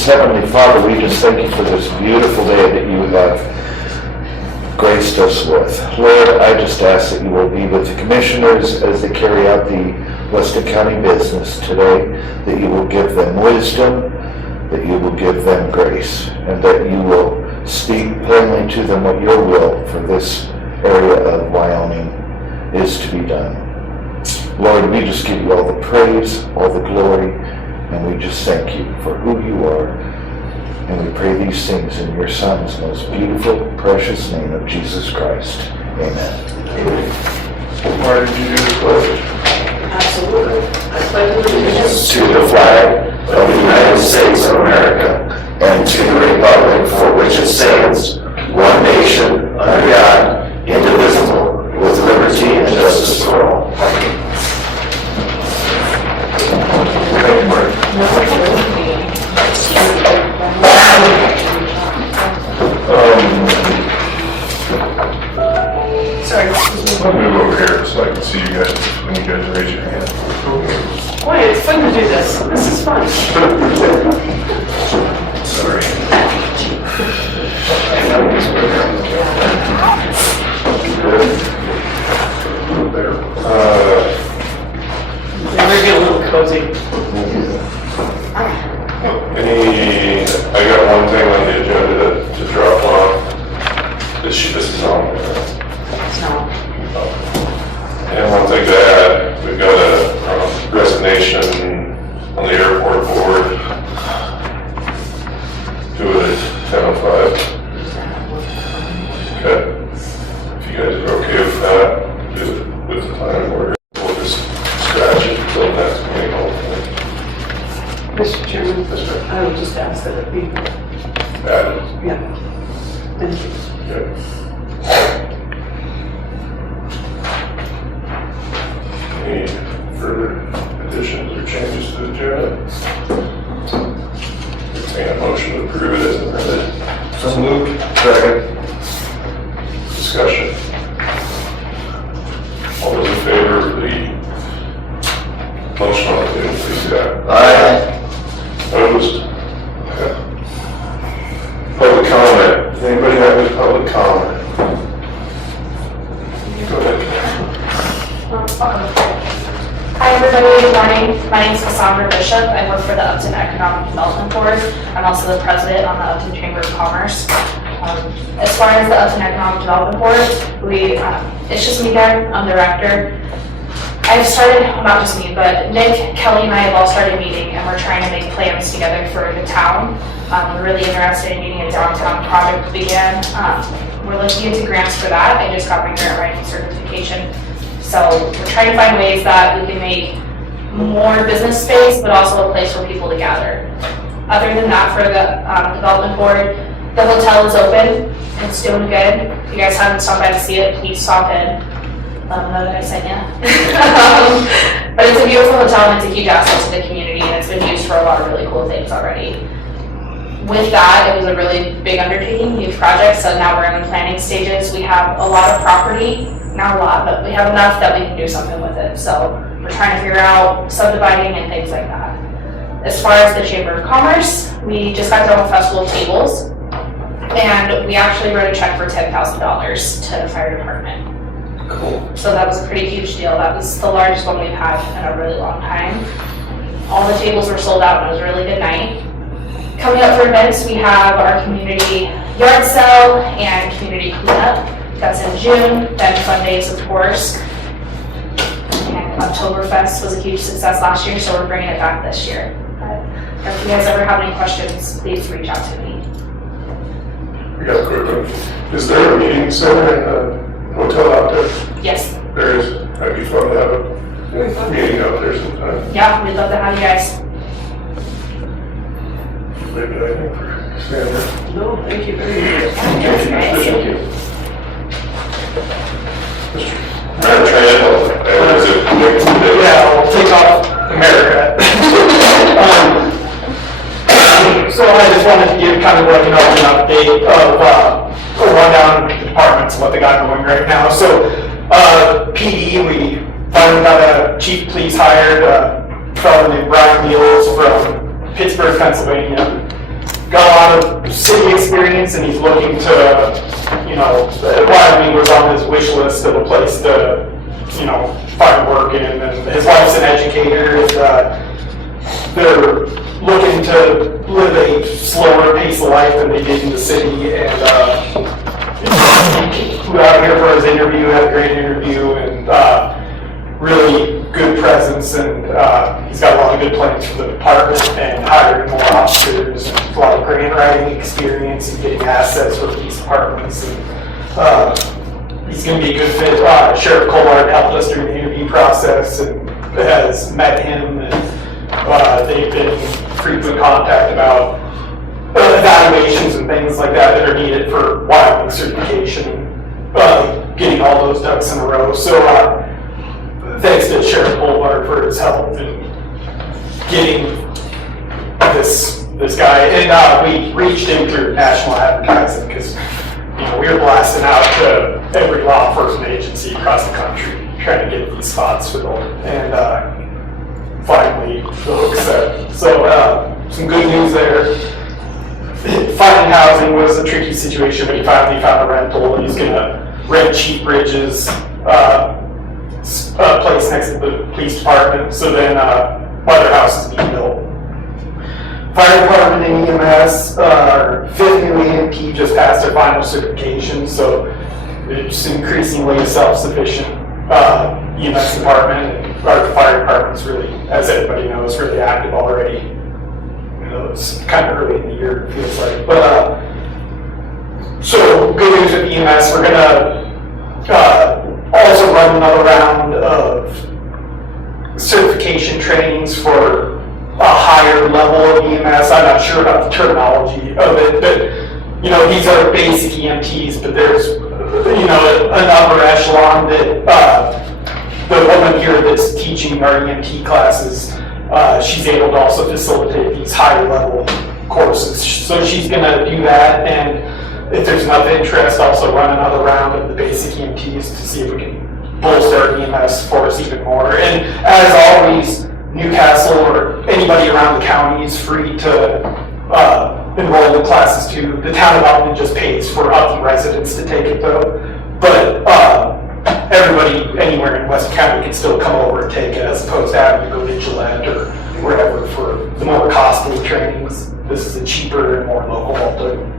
Gracious Heavenly Father, we just thank you for this beautiful day that you have graced us with. Lord, I just ask that you will be with the commissioners as they carry out the Weston County business today, that you will give them wisdom, that you will give them grace, and that you will speak plainly to them what your will for this area of Wyoming is to be done. Lord, we just give you all the praise, all the glory, and we just thank you for who you are. And we pray these things in your Son's most beautiful, precious name of Jesus Christ. Amen. Marty, did you do the pledge? Absolutely. I pledge allegiance To the flag of the United States of America and to the republic for which it stands, one nation, under God, indivisible, with liberty and justice for all. Thank you, Marty. Sorry. I'll move over here so I can see you guys when you guys raise your hand. Boy, it's fun to do this. This is fun. Sorry. There. Maybe a little cozy. I got one thing on the agenda to drop off. This is on. And one thing to add, we've got a resignation on the airport board. Do it at 10:05. Okay. If you guys are okay with that, do it with the planning board. We'll just scratch it until next meeting, hopefully. Mr. Chairman, That's right. I would just ask that it be, Added. yeah. Thank you. Okay. Any further additions or changes to the agenda? Entertain a motion to approve it as amended. So moved. Second. Discussion. All those in favor of the motion on the table, please say aye. Opposed? Okay. Public comment. Does anybody have any public comment? Go ahead. Hi everybody, good morning. My name is Cassandra Bishop. I work for the Upton Economic Development Board. I'm also the president on the Upton Chamber of Commerce. As far as the Upton Economic Development Board, it's just me there, I'm the director. I've started, not just me, but Nick, Kelly, and I have all started meeting, and we're trying to make plans together for the town. We're really interested in getting a downtown project began. We're looking into grants for that. I just got my grant writing certification. So we're trying to find ways that we can make more business space, but also a place for people to gather. Other than that, for the development board, the hotel is open. It's doing good. If you guys haven't stopped by to see it, please stop in. Let them know that I sent you. But it's a beautiful hotel and it's a huge asset to the community, and it's been used for a lot of really cool things already. With that, it was a really big undertaking, huge project, so now we're in the planning stages. We have a lot of property. Not a lot, but we have enough that we can do something with it. So we're trying to figure out subdividing and things like that. As far as the Chamber of Commerce, we just got done with Festival of Tables, and we actually wrote a check for $10,000 to the fire department. Cool. So that was a pretty huge deal. That was the largest one we've had in a really long time. All the tables were sold out, and it was a really good night. Coming up for events, we have our community yard sale and community cleanup. That's in June, then Fun Days, of course. And Oktoberfest was a huge success last year, so we're bringing it back this year. But if you guys ever have any questions, please reach out to me. We got a quick one. Is there a meeting center in the hotel out there? Yes. There is. That'd be fun to have a meeting out there sometime. Yeah, we'd love to have you guys. Maybe I think for Sandra. No, thank you very much. Thank you. Madam Chair, is it? Yeah, I'll take off America. So I just wanted to give kind of like an update of a rundown of the departments and what they got going right now. So PD, we finally got a chief police hired, a fellow named Brian Mules from Pittsburgh, Pennsylvania. got a lot of city experience, and he's looking to, you know, Wyoming was on his wish list of a place to, you know, find work in, and his wife's an educator, and they're looking to live a slower pace of life than they did in the city, and he flew out here for his interview, had a great interview, and really good presence, and he's got a lot of good plans for the department and hiring more officers, and a lot of grant writing experience and getting assets for police departments, and he's going to be a good fit. Sheriff Colbert helped us during the interview process and has met him, and they've been in frequent contact about evaluations and things like that are needed for Wyoming certification, getting all those ducks in a row. So thanks to Sheriff Colbert for his help in getting this guy. And we reached him through national advertising because, you know, we were blasting out to every law enforcement agency across the country trying to get these spots filled. And finally, the hook set. So some good news there. Finding housing was a tricky situation, but he finally found a rental, and he's going to rent Chief Bridges' place next to the police department. So then other house is being built. Fire department and EMS, our 5th new EMP just passed their final certification, so it's increasingly a self-sufficient EMS department, and our fire department's really, as everybody knows, really active already. You know, it's kind of early in the year, it feels like. But so good news with EMS, we're gonna also run another round of certification trainings for a higher level of EMS. I'm not sure about the terminology of it, but you know, these are basic EMTs, but there's, you know, an upper echelon that the woman here that's teaching our EMT classes, she's able to also facilitate these higher level courses. So she's gonna do that, and if there's enough interest, also run another round of the basic EMTs to see if we can bolster our EMS force even more. And as always, Newcastle or anybody around the county is free to enroll in classes too. The town of Upton just pays for Upton residents to take it though. But everybody anywhere in Weston County can still come over and take it, as opposed to having to go to Gillette or wherever for the more costly trainings. This is a cheaper and more local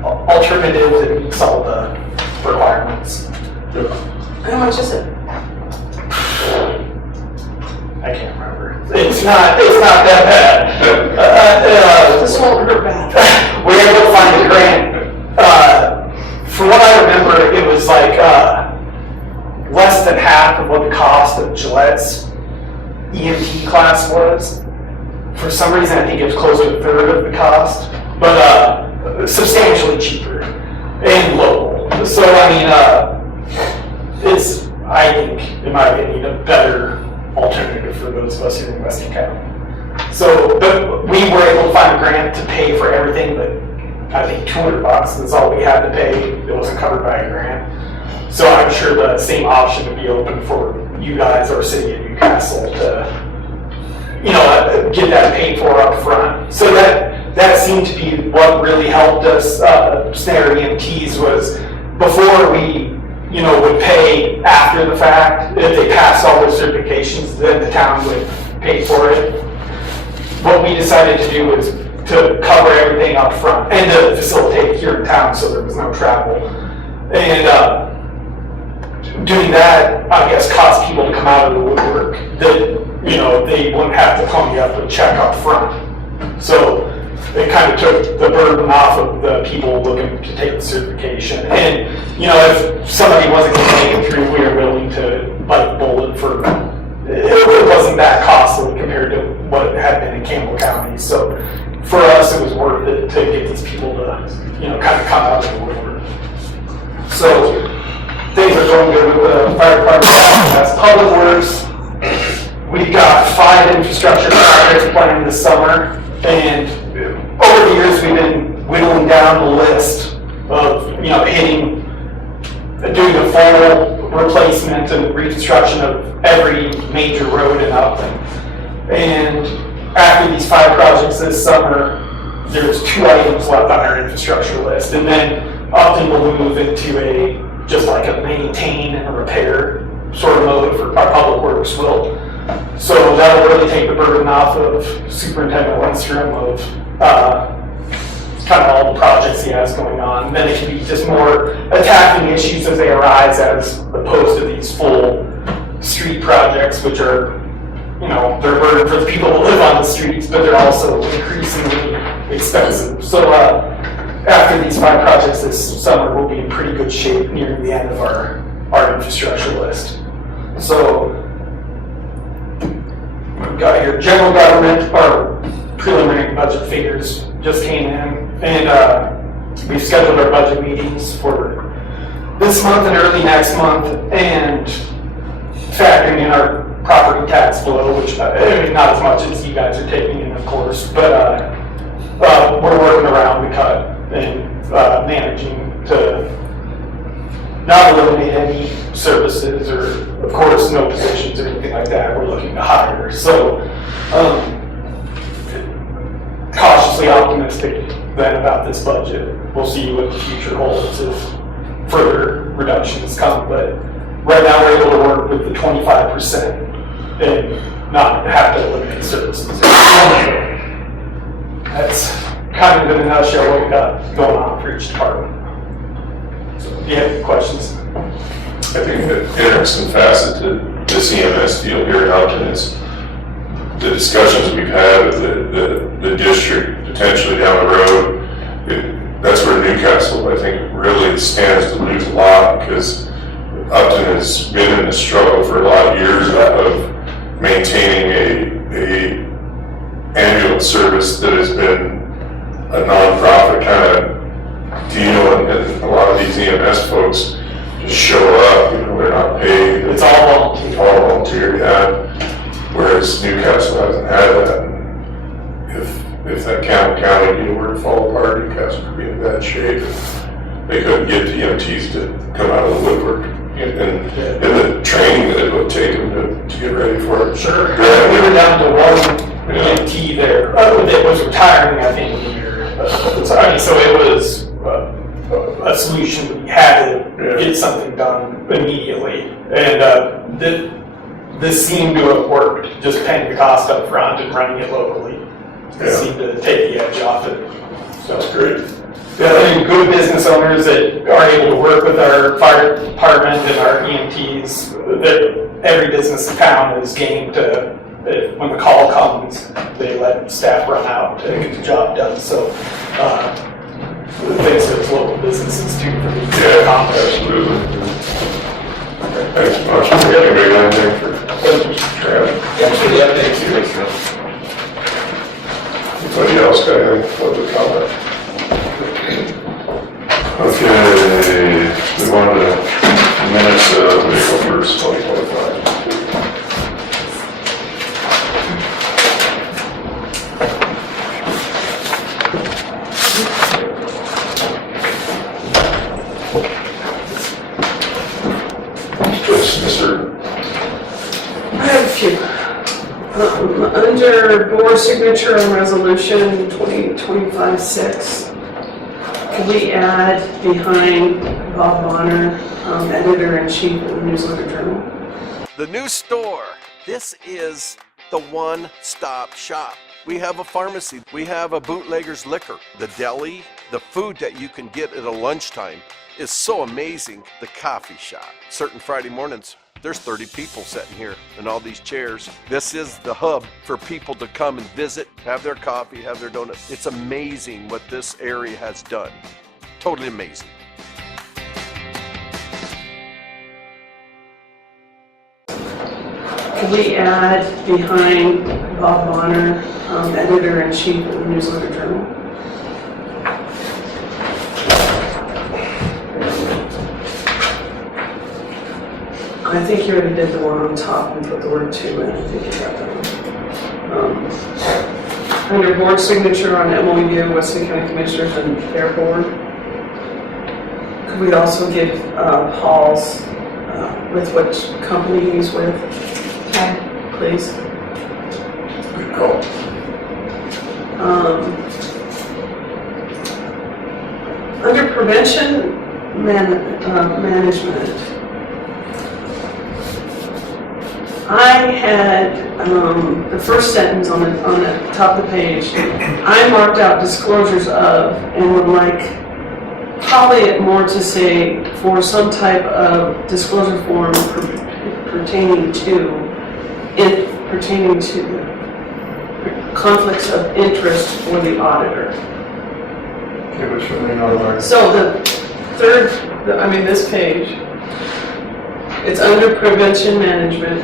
alternative that meets all the requirements. How much is it? I can't remember. It's not that bad. This won't hurt bad. We were able to find a grant. From what I remember, it was like less than half of what the cost of Gillette's EMT class was. For some reason, I think it was closer to a third of the cost, but substantially cheaper and local. So I mean, it's, I think, in my opinion, a better alternative for those of us here in Weston County. So, but we were able to find a grant to pay for everything, but I think $200 is all we had to pay. It wasn't covered by a grant. So I'm sure the same option would be open for you guys or City of Newcastle to, you know, get that paid for up front. So that seemed to be what really helped us snare EMTs was before we, you know, would pay after the fact. If they passed all their certifications, then the town would pay for it. What we decided to do was to cover everything up front and to facilitate here in town so there was no travel. And doing that, I guess, caused people to come out of the woodwork that, you know, they wouldn't have to pony up a check up front. So it kind of took the burden off of the people looking to take the certification. And, you know, if somebody wasn't going to make it through, we were willing to bite the bullet for, it wasn't that costly compared to what it had been in Campbell County. So for us, it was worth it to get these people to, you know, kind of come out of the woodwork. So things are going good with the fire department. That's Public Works. We've got 5 infrastructure projects planned this summer, and over the years we've been whittling down the list of, you know, doing a full replacement and reconstruction of every major road in Upton. And after these 5 projects this summer, there's 2 items left on our infrastructure list, and then Upton will move into just like a maintain and repair sort of mode for our public works will. So that'll really take the burden off of Superintendent Lundstrom of kind of all the projects he has going on. And then it can be just more attacking issues as they arise as opposed to these full street projects, which are, you know, they're a burden for the people who live on the streets, but they're also increasingly expensive. So after these 5 projects this summer, we'll be in pretty good shape nearing the end of our infrastructure list. So we've got here general government, our preliminary budget figures just came in, and we've scheduled our budget meetings for this month and early next month, and factoring in our property tax blow, which I mean, not as much as you guys are taking in, of course, but we're working around the cut and managing to not eliminate any services or, of course, no positions or anything like that we're looking to hire. So cautiously optimistic then about this budget. We'll see what the future holds if further reductions come, but right now we're able to work with the 25% and not have to eliminate services. That's kind of in a nutshell what we got going on for each department. So if you have any questions. I think the interesting facet to this EMS deal here in Upton is the discussions we've had with the district potentially down the road. That's where Newcastle, I think, really stands to lose a lot, because Upton has been in the struggle for a lot of years of maintaining a ambulance service that has been a nonprofit kind of deal, and a lot of these EMS folks just show up, you know, they're not paid. It's all volunteer. All volunteer, yeah. Whereas Newcastle hasn't had that. And if that County deal were to fall apart, Newcastle could be in bad shape. They couldn't get the EMTs to come out of the woodwork. And the training that it would take them to get ready for it. Sure. We were down to one EMT there that was retiring, I think, a year. So it was a solution. We had to get something done immediately. And this seemed to have worked, just paying the cost up front and running it locally. It seemed to take the edge off it. So that's great. Yeah, I mean, good business owners that are able to work with our fire department and our EMTs, that every business in town is game to, when the call comes, they let staff run out to get the job done. So it makes those local businesses too for me to accomplish. Absolutely. Thanks so much. Anybody got anything for Travis? Anybody else got anything for the comment? Okay, we want to minutes of April 1st, 2025. Yes, Mr. I have a few. Under board signature on resolution 2025-6, can we add behind Bob Bonner, editor-in-chief of the Newsletter Journal? The new store. This is the one-stop shop. We have a pharmacy. We have a bootlegger's liquor. The deli, the food that you can get at a lunchtime is so amazing. The coffee shop. Certain Friday mornings, there's 30 people sitting here in all these chairs. This is the hub for people to come and visit, have their coffee, have their donut. It's amazing what this area has done. Totally amazing. Can we add behind Bob Bonner, editor-in-chief of the Newsletter Journal? I think you already did the one on top and put the word to in. I think you got that one. Under board signature on MOU, Weston County Commissioners and their board, could we also give Paul's with which company he's with? Okay, please. Good call. Under prevention management, I had the first sentence on the top of the page. I marked out disclosures of and would like probably it more to say for some type of disclosure form pertaining to conflicts of interest for the auditor. Okay, which one are you not about? So the third, this page, it's under prevention management.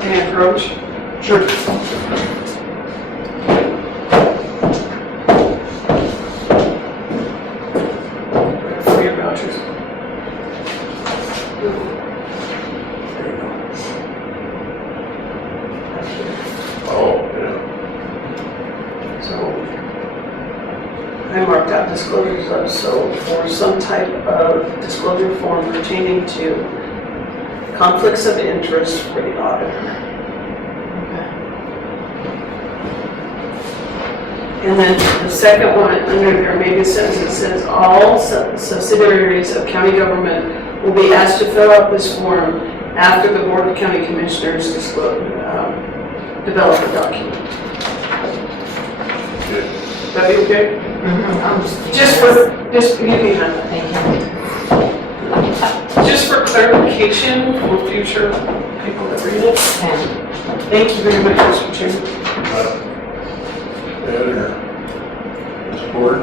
Can I approach? Sure. For your vouchers. Oh, yeah. So I marked out disclosures of, so for some type of disclosure form pertaining to conflicts of interest for the auditor. And then the second one, under there, maybe a sentence that says, all subsidiaries of county government will be asked to fill out this form after the Board of County Commissioners develop a document. That be okay? Just you can have that. Just for clarification for future people that read it. Thank you very much, Mr. Chairman. Editor. Support.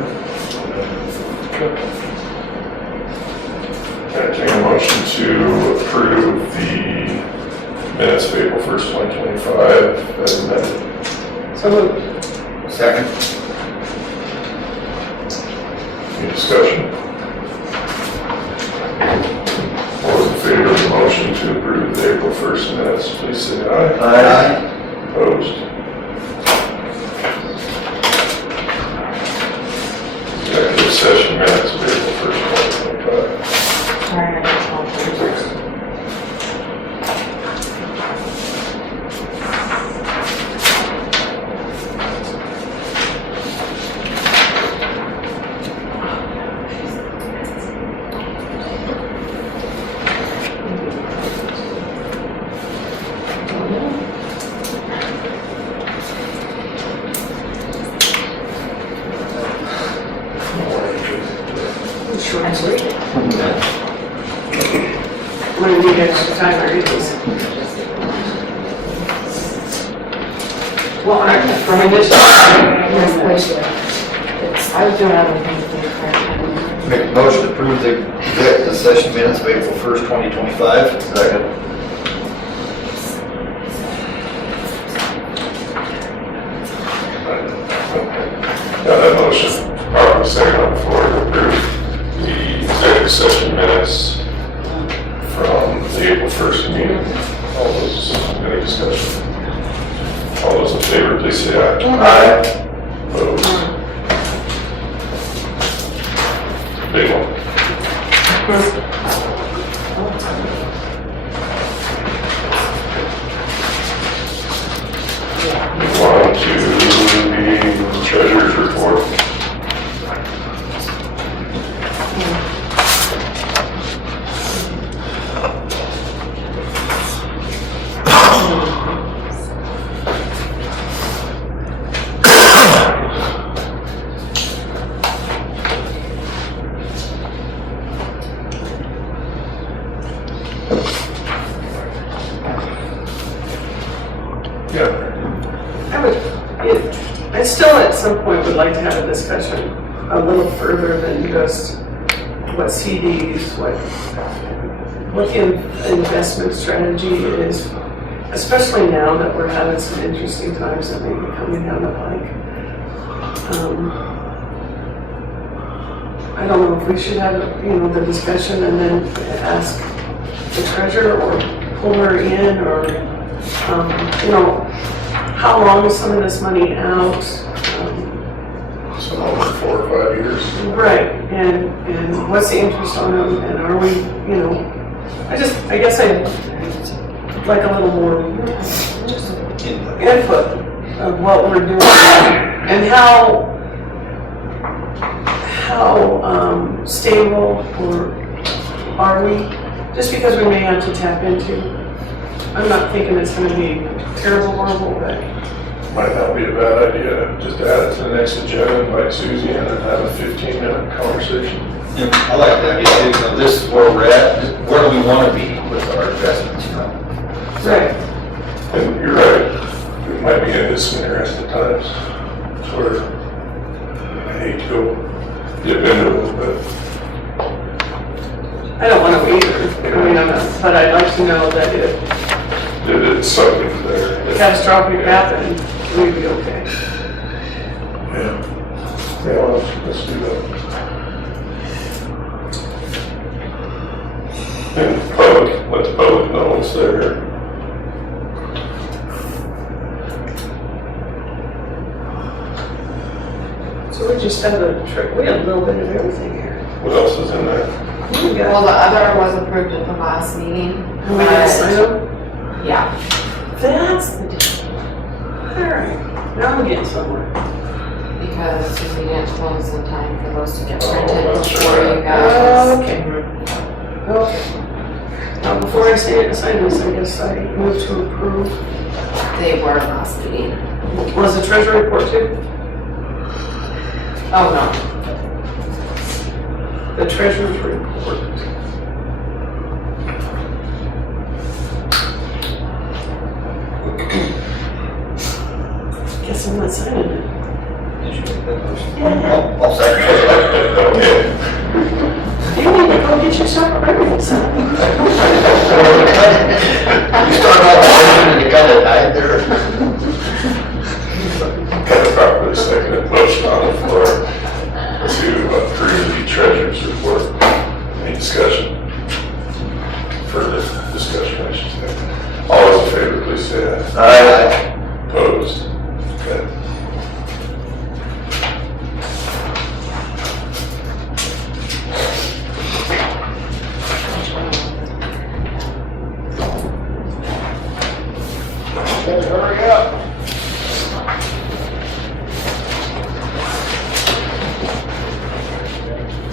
Can I take a motion to approve the minutes of April 1st, 2025 as amended? So moved. Second. Any discussion? All those in favor of the motion to approve the April 1st minutes, please say aye. Aye. Opposed? Executive session minutes of April 1st, 2025. Short and sweet. I'm gonna need extra time to read these. Well, from this. I was doing other things. Make a motion to approve the executive session minutes of April 1st, 2025. Second. Got that motion, properly second on the floor to approve the executive session minutes from the April 1st meeting. All those, any discussion? All those in favor, please say aye. Aye. Opposed? Big one. Move on to the treasurer's report. Yeah. I still at some point would like to have a discussion a little further than just what CDs, what the investment strategy is, especially now that we're having some interesting times that may be coming down the pike. I don't know if we should have, the discussion and then ask the treasurer or pull her in or, how long is some of this money out? Some over 4 or 5 years. Right, and what's the interest on them, and are we, I guess I'd like a little more input. of what we're doing and how stable or are we? Just because we may have to tap into. I'm not thinking it's gonna be terrible, horrible, but Might not be a bad idea, just add it to the next agenda, invite Susie in and have a 15-minute conversation. Yeah, I like that idea, you know, this is where we're at, where do we want to be with our investments, you know? right. And you're right, we might be in this some interesting times, where I hate to go dip into it, but I don't want to either. I mean, but I'd like to know that if it's something there. catastrophic happened, we'd be okay. Yeah. Yeah, well, let's do that. And public, let the public know what's there. So we just had a trip, we had a little bit of everything here. What else is in there? We got, Well, the other was approved at the last meeting. we didn't sign but- them? Yeah, That's the deal. All right, now I'm getting somewhere. because we didn't close in time for those to get Oh, printed that's before right. you guys. Okay. Okay. Now, before I sign this, I guess I move to approve. They were last meeting. Was the treasury report too? Oh, no. The treasurer's report. Guess I'm not signing it. Did you make that motion? Yeah. I'll second it. Okay. You need to go get yourself a record sign. You start off and you got it right there. Got a properly seconded motion on the floor to approve the treasurer's report. Any discussion? Further discussion, I should say. All those in favor, please say aye. Aye. Opposed? Okay. Hurry up.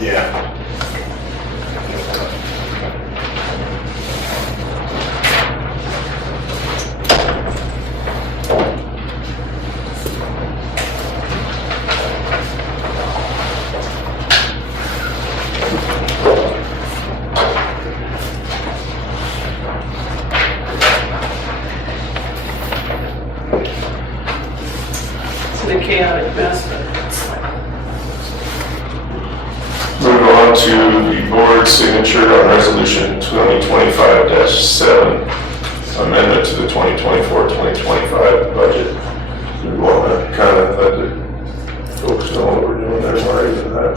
Yeah. It's a chaotic mess, but Moving on to the board signature on resolution 2025-7, amendment to the 2024-2025 budget. We want to kind of let the folks know what we're doing there, Marty, and that.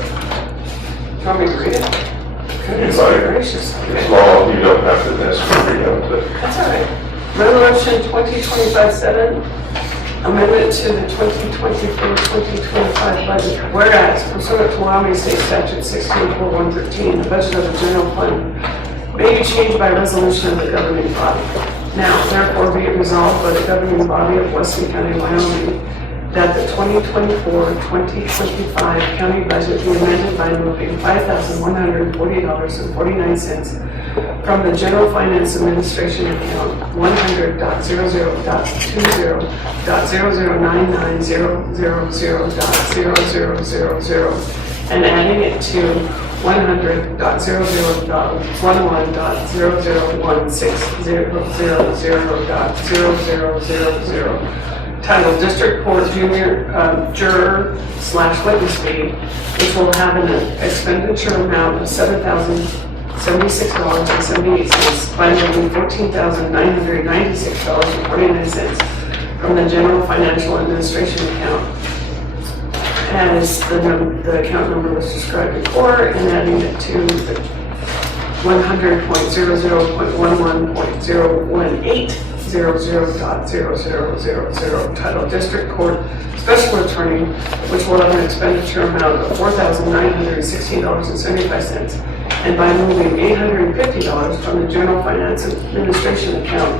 want me to read it? Goodness Anybody? gracious. As long as you don't have to necessarily read out the. That's all right. Resolution 2025-7, amendment to the 2024-2025 budget. Whereas pursuant to Wyoming State Statute 164113, the budget of the general fund may be changed by resolution of the governing body. Now, therefore, be it resolved by the governing body of Weston County, Wyoming, that the 2024-2025 county budget be amended by moving $5,140.49 from the General Finance Administration account 100.00.20.00990000.0000 and adding it to 100.00.11.001600.0000 titled District Court Juror / Witness Fee, which will have an expenditure amount of $7,076.78 by moving $14,996.49 from the General Financial Administration account, as the account number was described before, and adding it to the 100.00.11.018.0000 titled District Court Special Attorney, which will have an expenditure amount of $4,916.75, and by moving $850 from the General Finance Administration account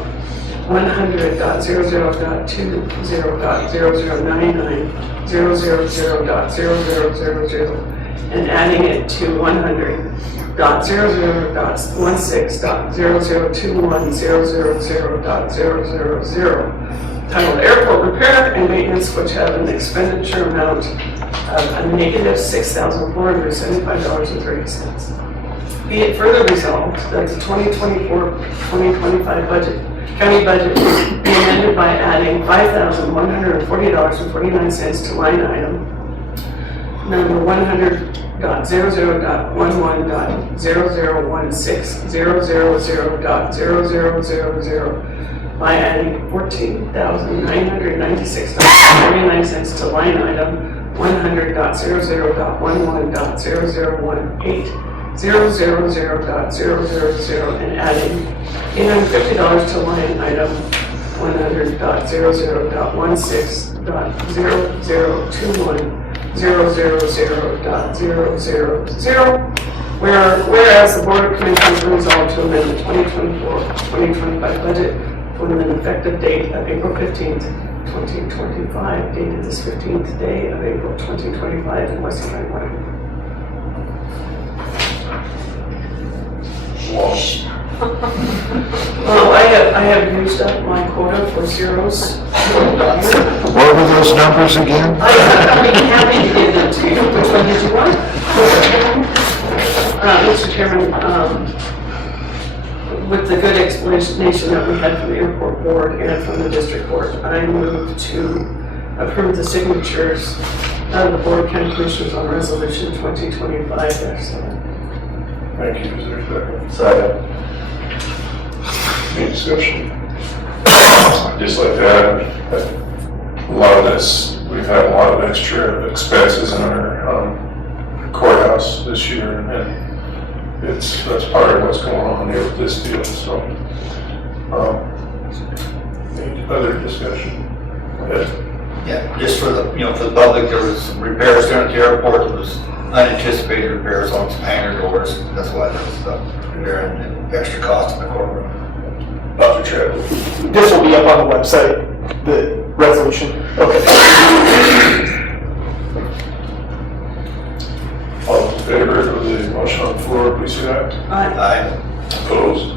100.00.20.0099.000.0000 and adding it to 100.00.16.0021.000.000 titled Airport Repair and Maintenance, which have an expenditure amount of a negative $6,475.30. Be it further resolved that the 2024-2025 county budget be amended by adding $5,140.49 to line item number 100.00.11.0016.000.0000 by adding $14,996.49 to line item 100.00.11.0018.000.000 and adding $850 to line item 100.00.16.0021.000.000. Whereas the Board of Commissioners resolved to amend the 2024-2025 budget with an effective date of April 15th, 2025, dated this 15th day of April 2025 in Weston County, Wyoming. Well, I have used up my quota for zeros. What were those numbers again? I'd be happy to give them to you. Which one did you want? Mr. Chairman, with the good explanation that we had from the airport board and from the district court, I move to approve the signatures of the Board of County Commissioners on resolution 2025-7. Thank you. Is there a second? Second. Any discussion? I'd just like to add, a lot of this, we've had a lot of extra expenses in our courthouse this year, and that's part of what's going on here with this deal, so. Any other discussion? Yes. Yeah, just for the, for the public, there was some repairs down at the airport, there was unanticipated repairs on some hangar doors, that's why there was stuff there and extra cost in the courtroom. Dr. Chadwick. This will be up on the website, the resolution. Okay. All in favor of the motion on the floor, please say aye. Aye. Opposed?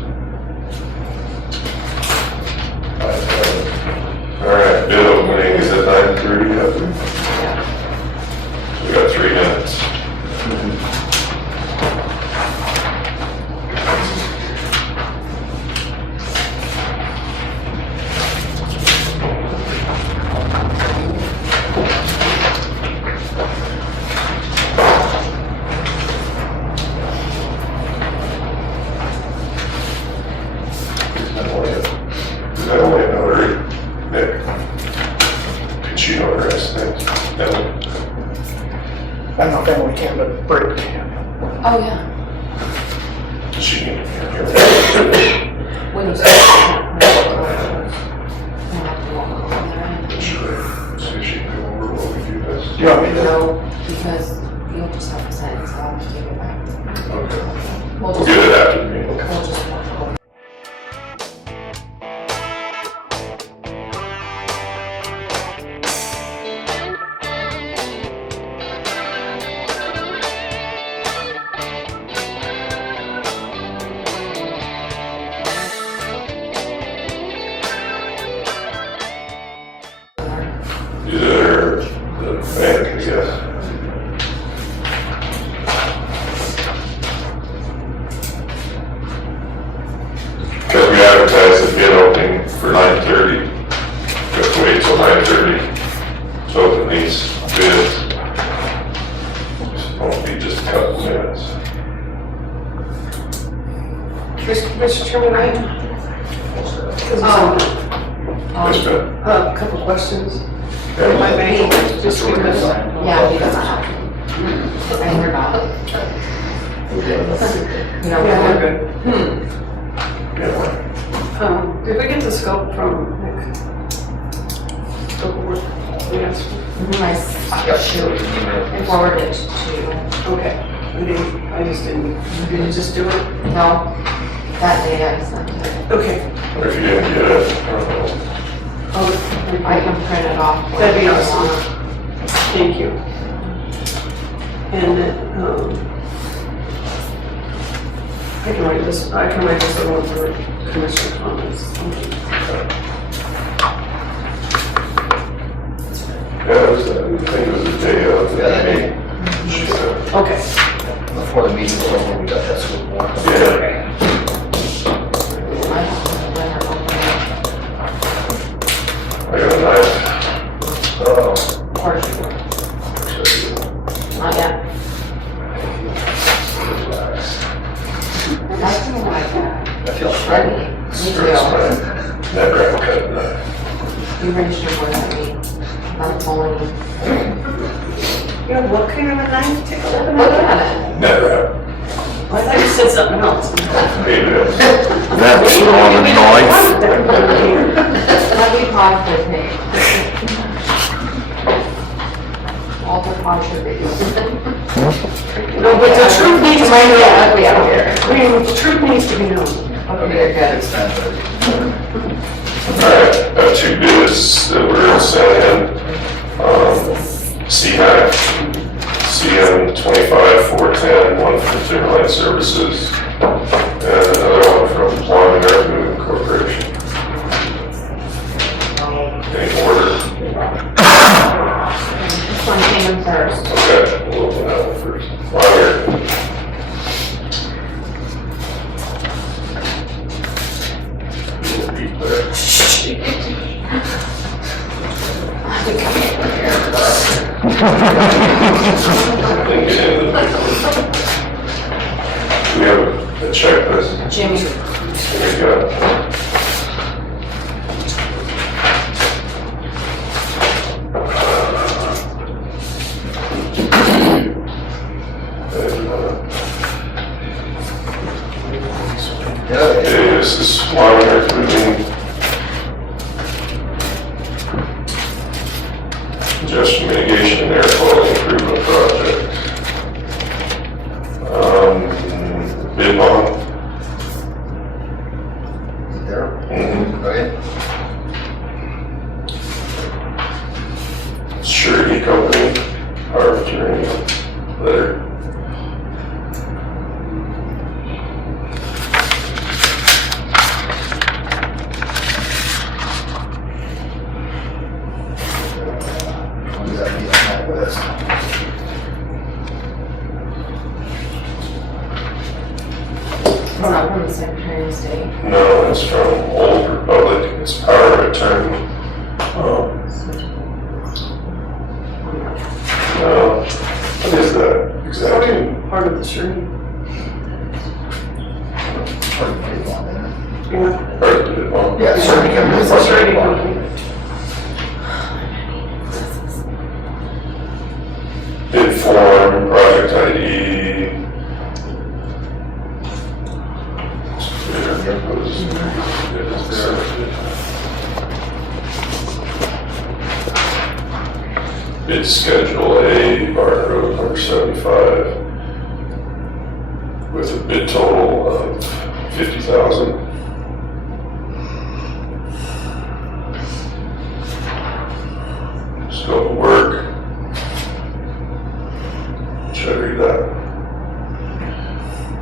All right, bid opening is at 9:30, Heather. So we got 3 minutes. Is that only a notary? Nick? Can she notarize things? Emily? I don't know if Emily can, but Britt can. Oh, yeah. She can. When you start, you have to walk over there. Sure. See if she can go over what we do best. Do you want me to? No, because you'll just have to sign it, so I'll take it back. Okay. We'll We'll just, get it after the meeting. we'll just walk over. Either the bank, I guess. Because we advertised the bid opening for 9:30. We have to wait till 9:30 to open these bids. It won't be just a couple minutes. Mr. Chairman, Yes, ma'am. a couple questions. If I may, just give us. Yeah, he doesn't have to. I hear about it. You know, Yeah, they're good. Yeah. Did we get the scope from Nick? Scope of work we asked for? I forwarded it to, Okay. I just didn't, did you just do it? no, That day I sent it. Okay. Or if you didn't get it, I don't know. I'll- I can print it off. That'd be if you awesome. want. Thank you. And I can write this one for Commissioner Thomas. Yeah, it was, I think it was the day of the Yeah, that meeting. Okay. Before the meeting was over, we got that school board. Yeah. I don't know when or I got a knife. Oh. Of course you will. Not yet. Nothing like that. I feel Ready? strong. Me Stress too. mine. Never have cut a knife. You reached your word at me. I'm pulling you. You have what kind of a knife? Take a look Look at it. at it. Never have. I thought you said something else. Maybe that's. That's all the noise. Let me pause the tape. Walter contributes. No, but the truth needs to be known. Ugly out here. I mean, the truth needs to be known. Okay, you're good. It's not good. Alright, two bids that we're sending, CNAC, CM 25-410, one from Timberline Services, and another one from Wyoming Moving Corporation. Any order? This one came in first. Okay, we'll open that one first. Wyoming. Little beat there. Then get into the big one. Do we have a checklist? Jimmy. There you go. Yeah, Okay, this is Wyoming Earth Moving Congestion Mitigation and Air Quality Improvement Project. Bid bond. there. Mhm. Right? Surety company, our attorney, letter. Would that be on that list? It's not from the Secretary of State. No, it's from Old Republic, it's power of attorney. No, what is that exactly? Part of the surety. Or bid bond, isn't it? Yeah. Or the bid bond? Yeah, surety company. It's a surety company. Bid form, project ID. Bid schedule A, Barton Road number 75, with a bid total of $50,000. Scope of work. Should I read that?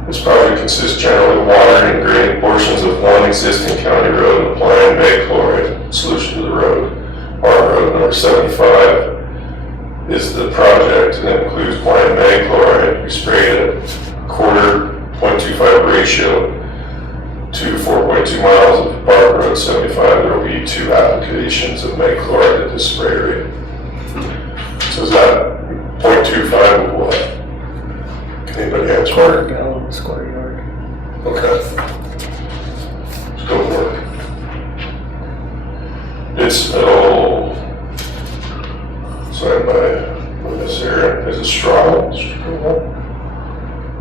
This project consists generally of watering and grading portions of one existing county road and applying mag chloride solution to the road. Barton Road number 75 is the project, and it includes applying mag chloride. We sprayed at 0.25 ratio to 4.2 miles of Barton Road 75. There will be 2 applications of mag chloride at this spray rate. So is that 0.25 of what? Can anybody answer? Quarter gallon, square yard. Okay. Let's go work. It's signed by Ms. Aaron. Is it Straw?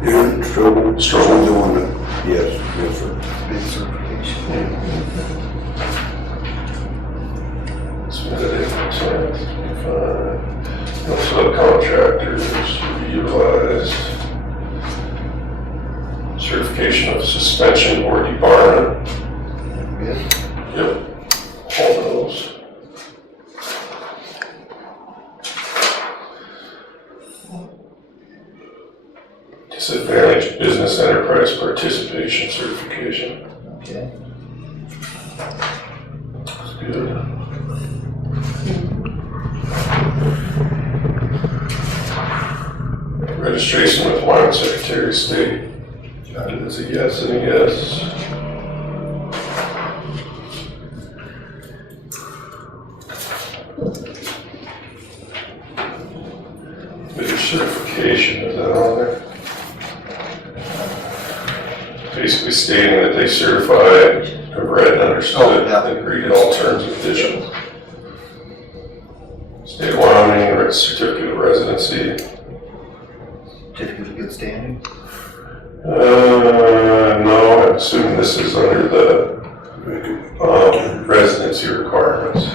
Yeah, Strobel doing it. Yes, yes, sir. Bid certification. Submitted April 10th, 25. No subcontractors utilized. Certification of suspension or debarment. Good. Yep, all those. Disadvantaged business enterprise participation certification. Okay. That's good. Registration with Wyoming Secretary of State. Got it as a yes and a yes. Bidder certification, is that on there? Basically stating that they certified, have read and understood, and agreed to all terms and conditions. State of Wyoming, certificate of residency. Certificate of good standing. No, I'm assuming this is under the residency requirements.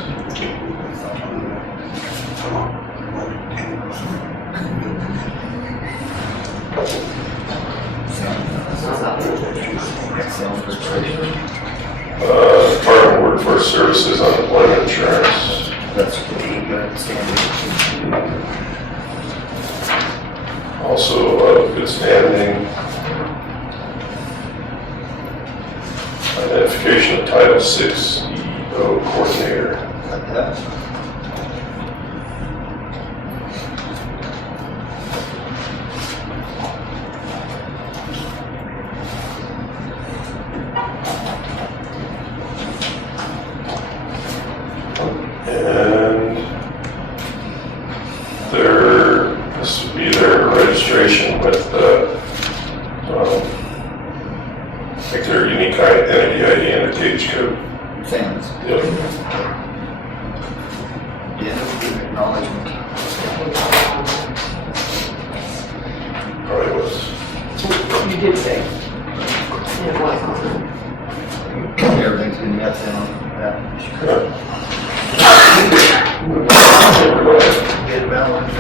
Department of Workforce Services unemployment insurance. That's good standing. Also, good standing. Identification of Title VI EO coordinator. Like that. And this would be their registration with like their unique identity ID and a page code. Fans. Yep. Yeah, acknowledgement. Probably was. You did say. It was on there. Everything's been met down. Yeah. Get balance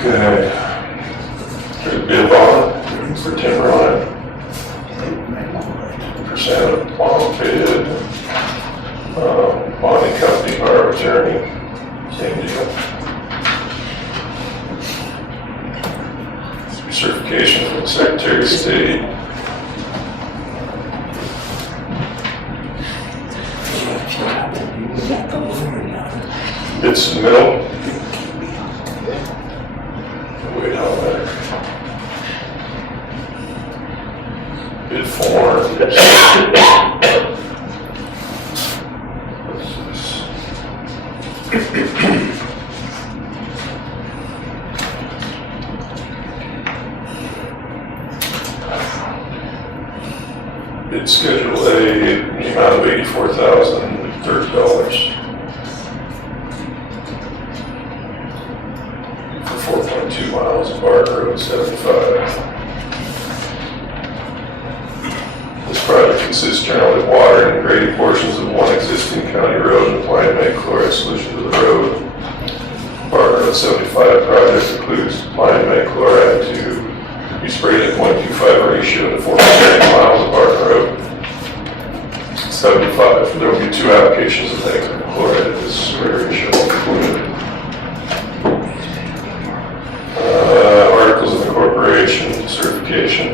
Okay. There's a bid bond for timber on it. Percent of bond bid. Bonding company, power of attorney. Same deal. Certification from the Secretary of State. Bid submittal. Wait, how that? Bid form. What's this? Bid schedule A, the amount of $84,030 for 4.2 miles of Bark Road 75. This project consists generally of water and graded portions of one existing county road and applying mag chloride solution to the road. Bark Road 75 project includes applying mag chloride to be sprayed at 0.25 ratio to 4.8 miles of Bark Road 75. There will be 2 applications of mag chloride at this spray ratio included. Articles of incorporation, certification.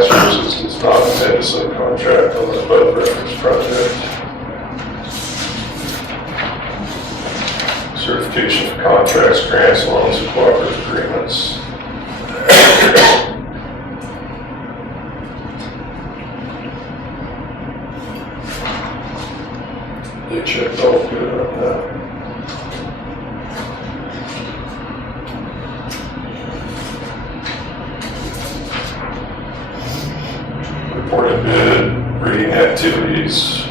Services does not intend to subcontract on the above referenced project. certification for contracts, grants, loans, and cooperative agreements. They checked all good on that. Reported bid, reading activities.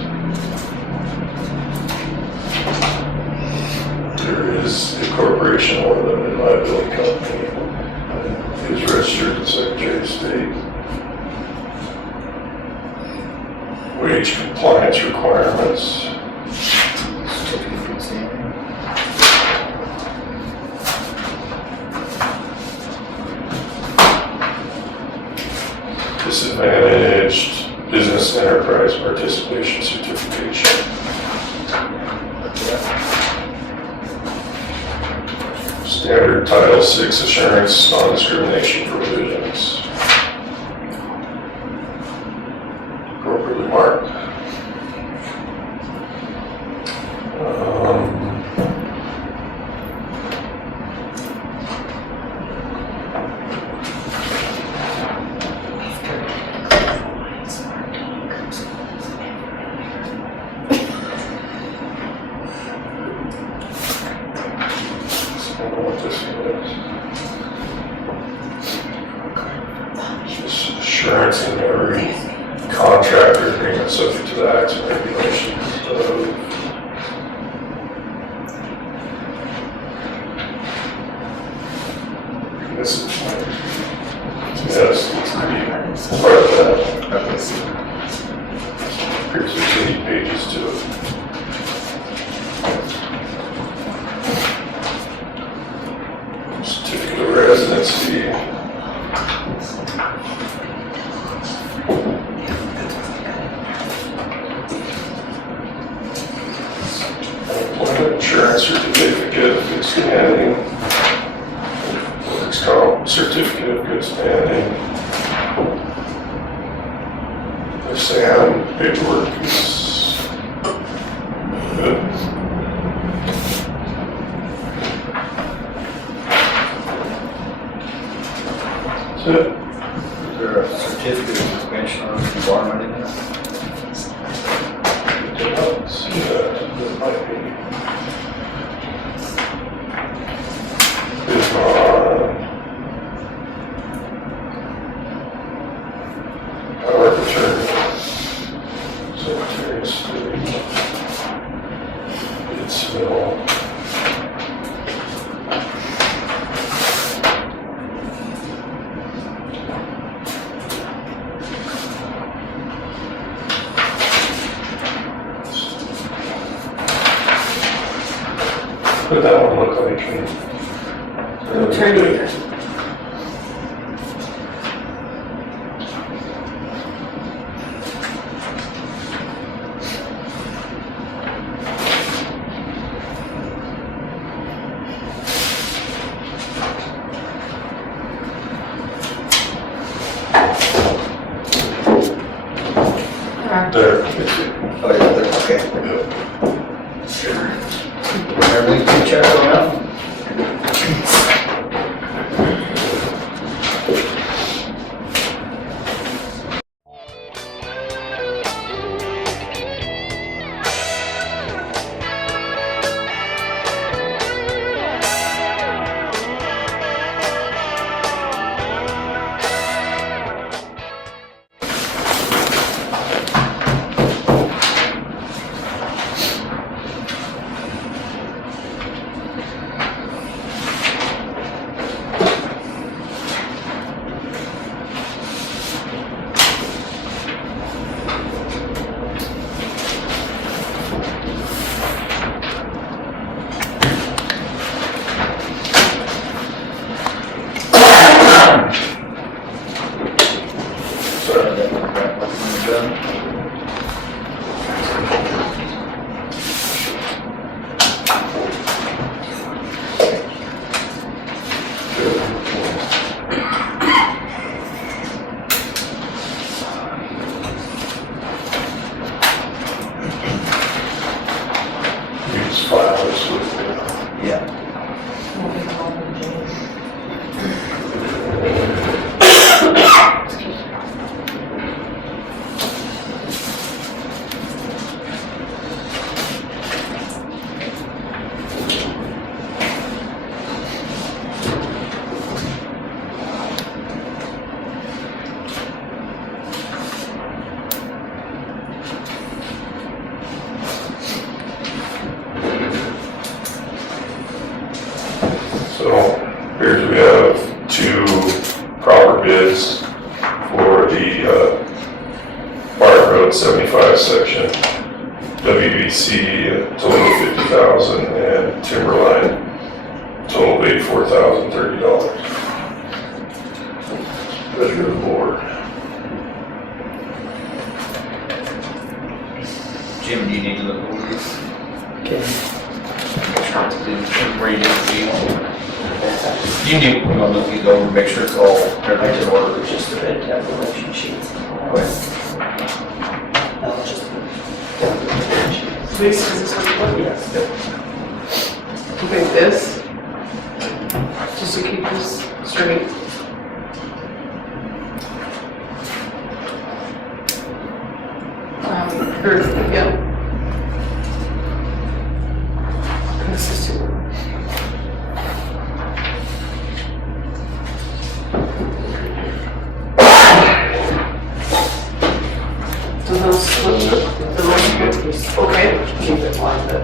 There is a corporation or limited liability company. It is registered to the Secretary of State. Wage compliance requirements. Disadvantaged business enterprise participation certification. Standard Title VI assurance non-discrimination provisions. Appropriately marked. I don't know what this is. Just assurance in every contract or agreement subject to the acts and regulations of this is yes, it's part of that. Appears there's 8 pages to it. Certificate of residency. Employment insurance certificate of good standing. Workers' comp certificate of good standing. The SAM paperwork is good. That's it. Is there a certificate of suspension or environment in there? Did not see that. There might be. It's on power of attorney. Secretary of State. It's But that one looked like Attorney. there. Oh, yeah, there, okay. Everything you checked on that? Here's, we have 2 proper bids for the Barton Road 75 section. WBC, total of $50,000, and Timberline, total of $84,030. Pleasure of the board. Jim, do you need to look over these? Trying to do, where you didn't see one. You want to look these over, make sure it's all, everything's in order. Just a bit of declaration sheets. That was just declaration sheets. This is what, Yes. okay, this, just to keep this straight. Yeah. This is too. Okay. Keep in mind that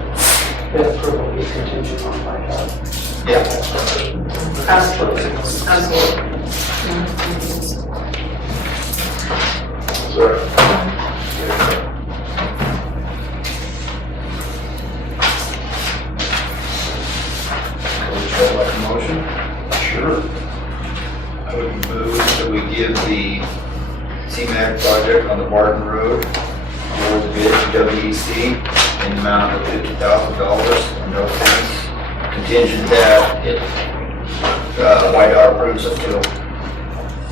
the approval is contingent on my, Yeah. Absolutely, absolutely. Would you like a motion? Sure. I would move that we give the CMAC project on the Barton Road, award bid to WEC in the amount of $50,000, no fees, contingent that it, YDOT approves it too.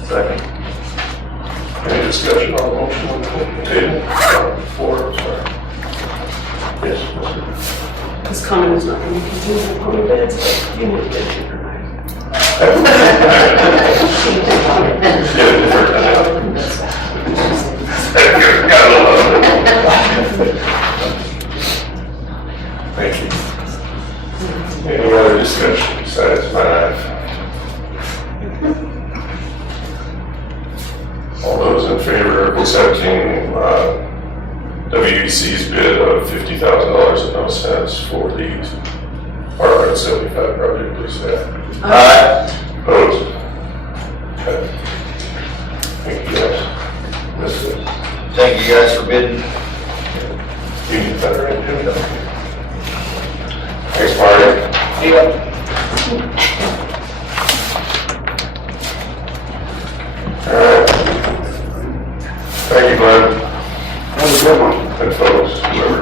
Second. Any discussion on the motion on the table? Floor, sorry. Yes. This comment is not going to be contingent upon the bids, but you would bid it or not. Thank you. Any other discussion besides mine? All those in favor of accepting WEC's bid of $50,000 and no cents for the R-75 project, please say aye. Opposed? Okay. Thank you guys. That's it. Thank you guys for bidding. You need better idea. Thanks, Marty. All right. Thank you, Glenn. Have a good one. And folks, whoever.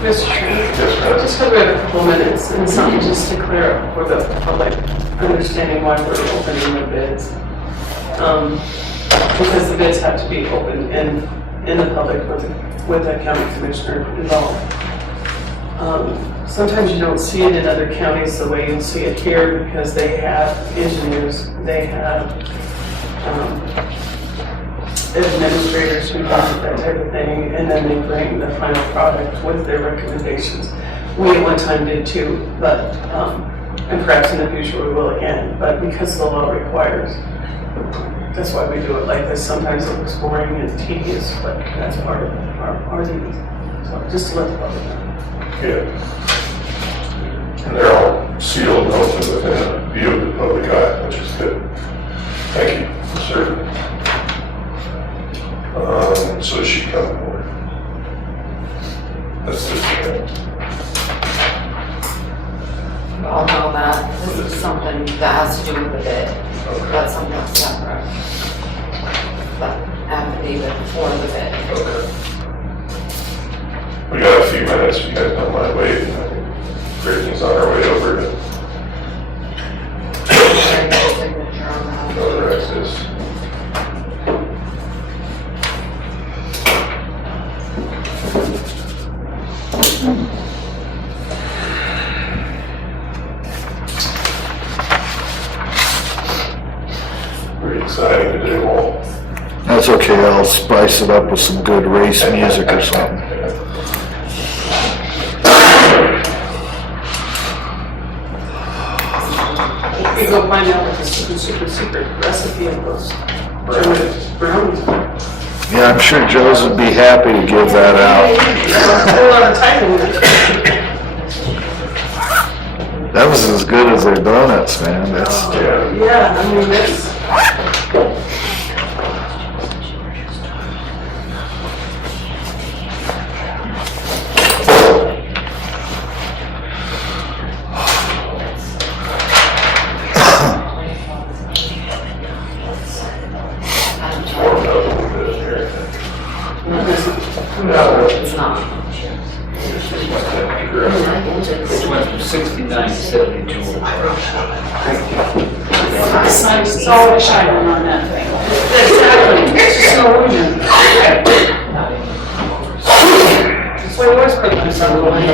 Mr. Chairman, Yes, ma'am. just have a couple minutes and something just to clear up for the public, understanding why we're opening the bids. Because the bids have to be opened in the public with the county commissioner involved. Sometimes you don't see it in other counties the way you'll see it here because they have engineers, they have administrators who do that type of thing, and then they bring the final product with their recommendations. We at one time did too, but, and perhaps in the future we will again, but because the law requires, that's why we do it like this. Sometimes it looks boring and tedious, but that's part of our duty. So just to let the public know. Yeah. And they're all sealed and open within a view of the public eye, which is good. Thank you, sir. So she come forward. That's just, I'll know that this is something that has to do with the bid. That's something that's separate. But affidavit for the bid. okay. We got a few minutes, if you guys don't mind waiting. I think everything's on our way over to Signature on that. notarize this. Pretty exciting today, Walt. That's okay, I'll spice it up with some good race music or something. We go find out what the super secret recipe of those brownies. Yeah, I'm sure Joe's would be happy to give that out. A lot of typing. That was as good as their donuts, man. That's, Yeah, I mean, that's, It's not. It went from 69 to 72. it's always shining on that thing. Exactly, it's just no illusion. That's why you always put this on the line.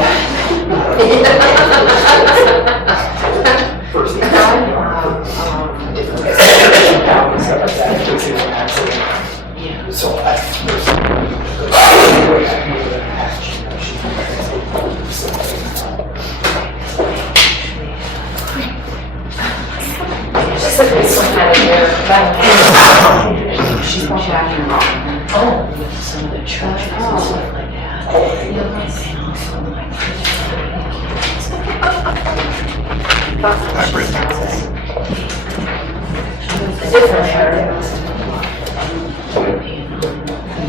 So She's like, it's some kind of hair. She's not acting wrong. Oh. Some of the churches and stuff like that. A different hair.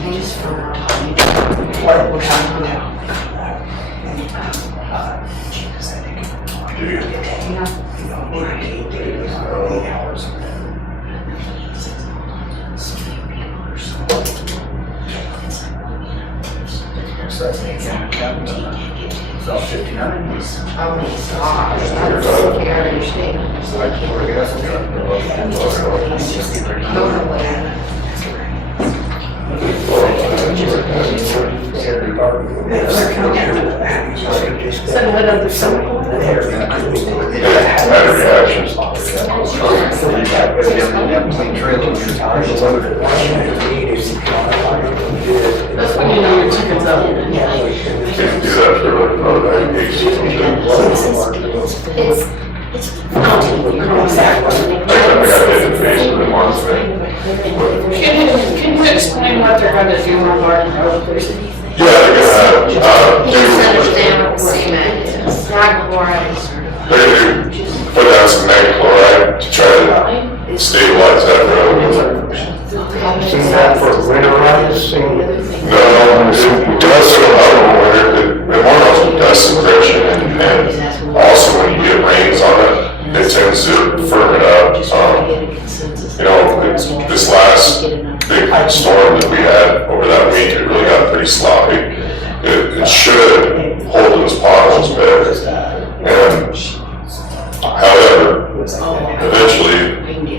These for About 59. oh my gosh, that's scary. Send it up to some. Bad reactions. That's when you know your chicken's up. Can't do that for another 9 days. I got hit in the face with a monster. Can you explain what they're gonna do on Barton Road, please? Yeah, they're You gonna, just understand what cement is, not chloride. they're gonna put down some mag chloride to try to stabilize that road. Isn't that for winterizing? No, dust from everywhere, and more also dust suppression, and also when you get rains on it, it tends to firm it up. You know, this last big storm that we had over that week, it really got pretty sloppy. It should hold those potholes better. And however, eventually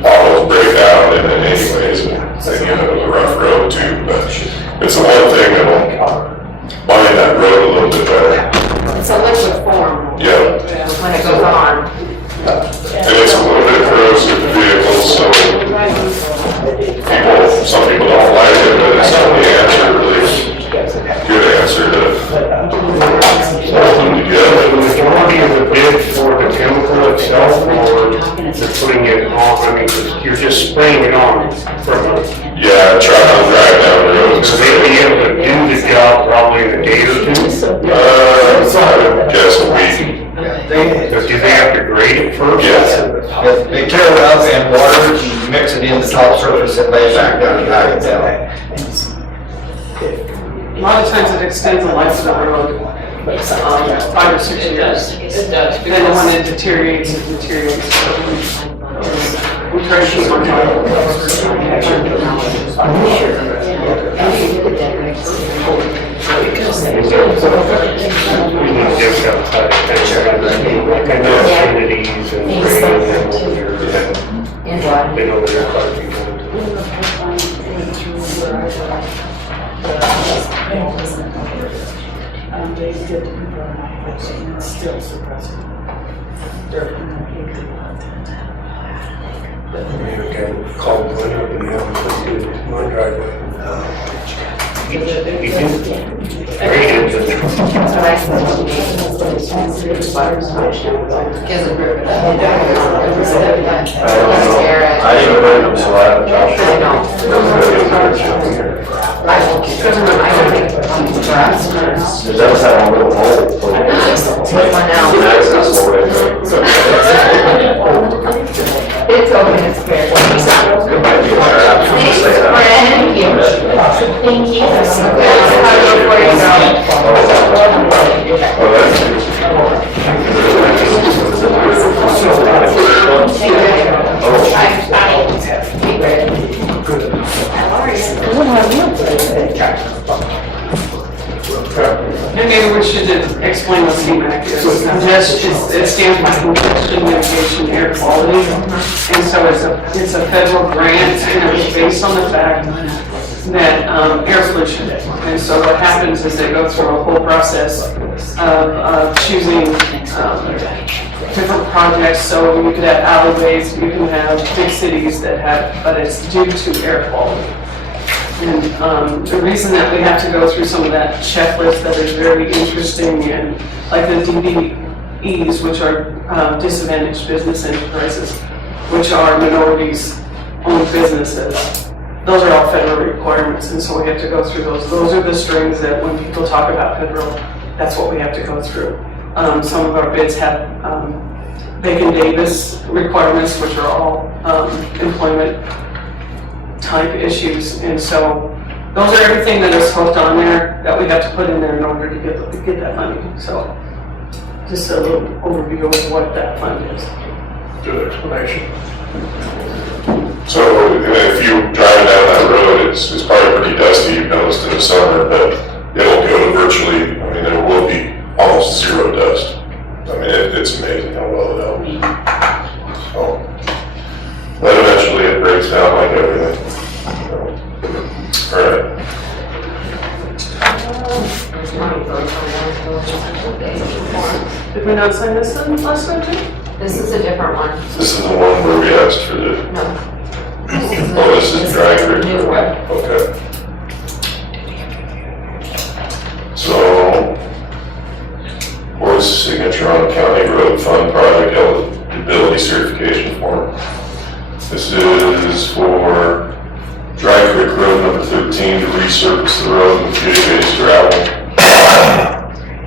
potholes break down in it anyways, and you know, a rough road too, but it's the one thing that'll bind that road a little bit better. It's a liquid form Yeah, when it goes on. and it's a little bit corrosive to vehicles, so some people don't like it, but it's not the answer, really good answer to The majority of the bid for the chemical itself, or they're putting it on, I mean, you're just spraying it on from a, yeah, try not to drive down the road. so they'll be able to do the job probably in a day or two? I would guess a week. So do they have to grade it first? Yeah. They tear it up and water it, and mix it in the top surface and lay it back down and back it down. A lot of times it extends the life of the road, 5 or 6 years. It does. And then when it deteriorates, it deteriorates. We try to keep on Just outside, like I know amenities and they know there's quite a few They did the people on my house and it's still suppressing. Okay, call one up and have them put it in my driveway. I didn't bring them, so I haven't talked to them. It does have a little hole. One out. Access hole right there. it stands for Congestion Mitigation Air Quality. And so it's a federal grant, and it was based on the fact that air pollution. And so what happens is they go through a whole process of choosing different projects. So you could have alleyways, you can have big cities that have, but it's due to air quality. And the reason that we have to go through some of that checklist that is very interesting, and like the DBEs, which are disadvantaged business enterprises, which are minorities-owned businesses, those are all federal requirements, and so we have to go through those. Those are the strings that when people talk about federal, that's what we have to go through. Some of our bids have Bacon-Davis requirements, which are all employment type issues, and so those are everything that is hooked on there that we have to put in there in order to get that money. So just a little overview of what that fund is. Good explanation. So if you're driving down that road, it's probably pretty dusty, you've noticed in the summer, but it'll go to virtually, I mean, there will be almost zero dust. I mean, it's amazing how well it helps. So, but eventually it breaks down like everything. All right. Did we not sign this one last one too? This is a different one. This is the one where we asked for the, No. oh, this is dry creek. New one. Okay. So, board's signature on County Road Fund Project Eligibility Certification Form. This is for Dry Creek Road number 13 to resurface the road with community-based gravel.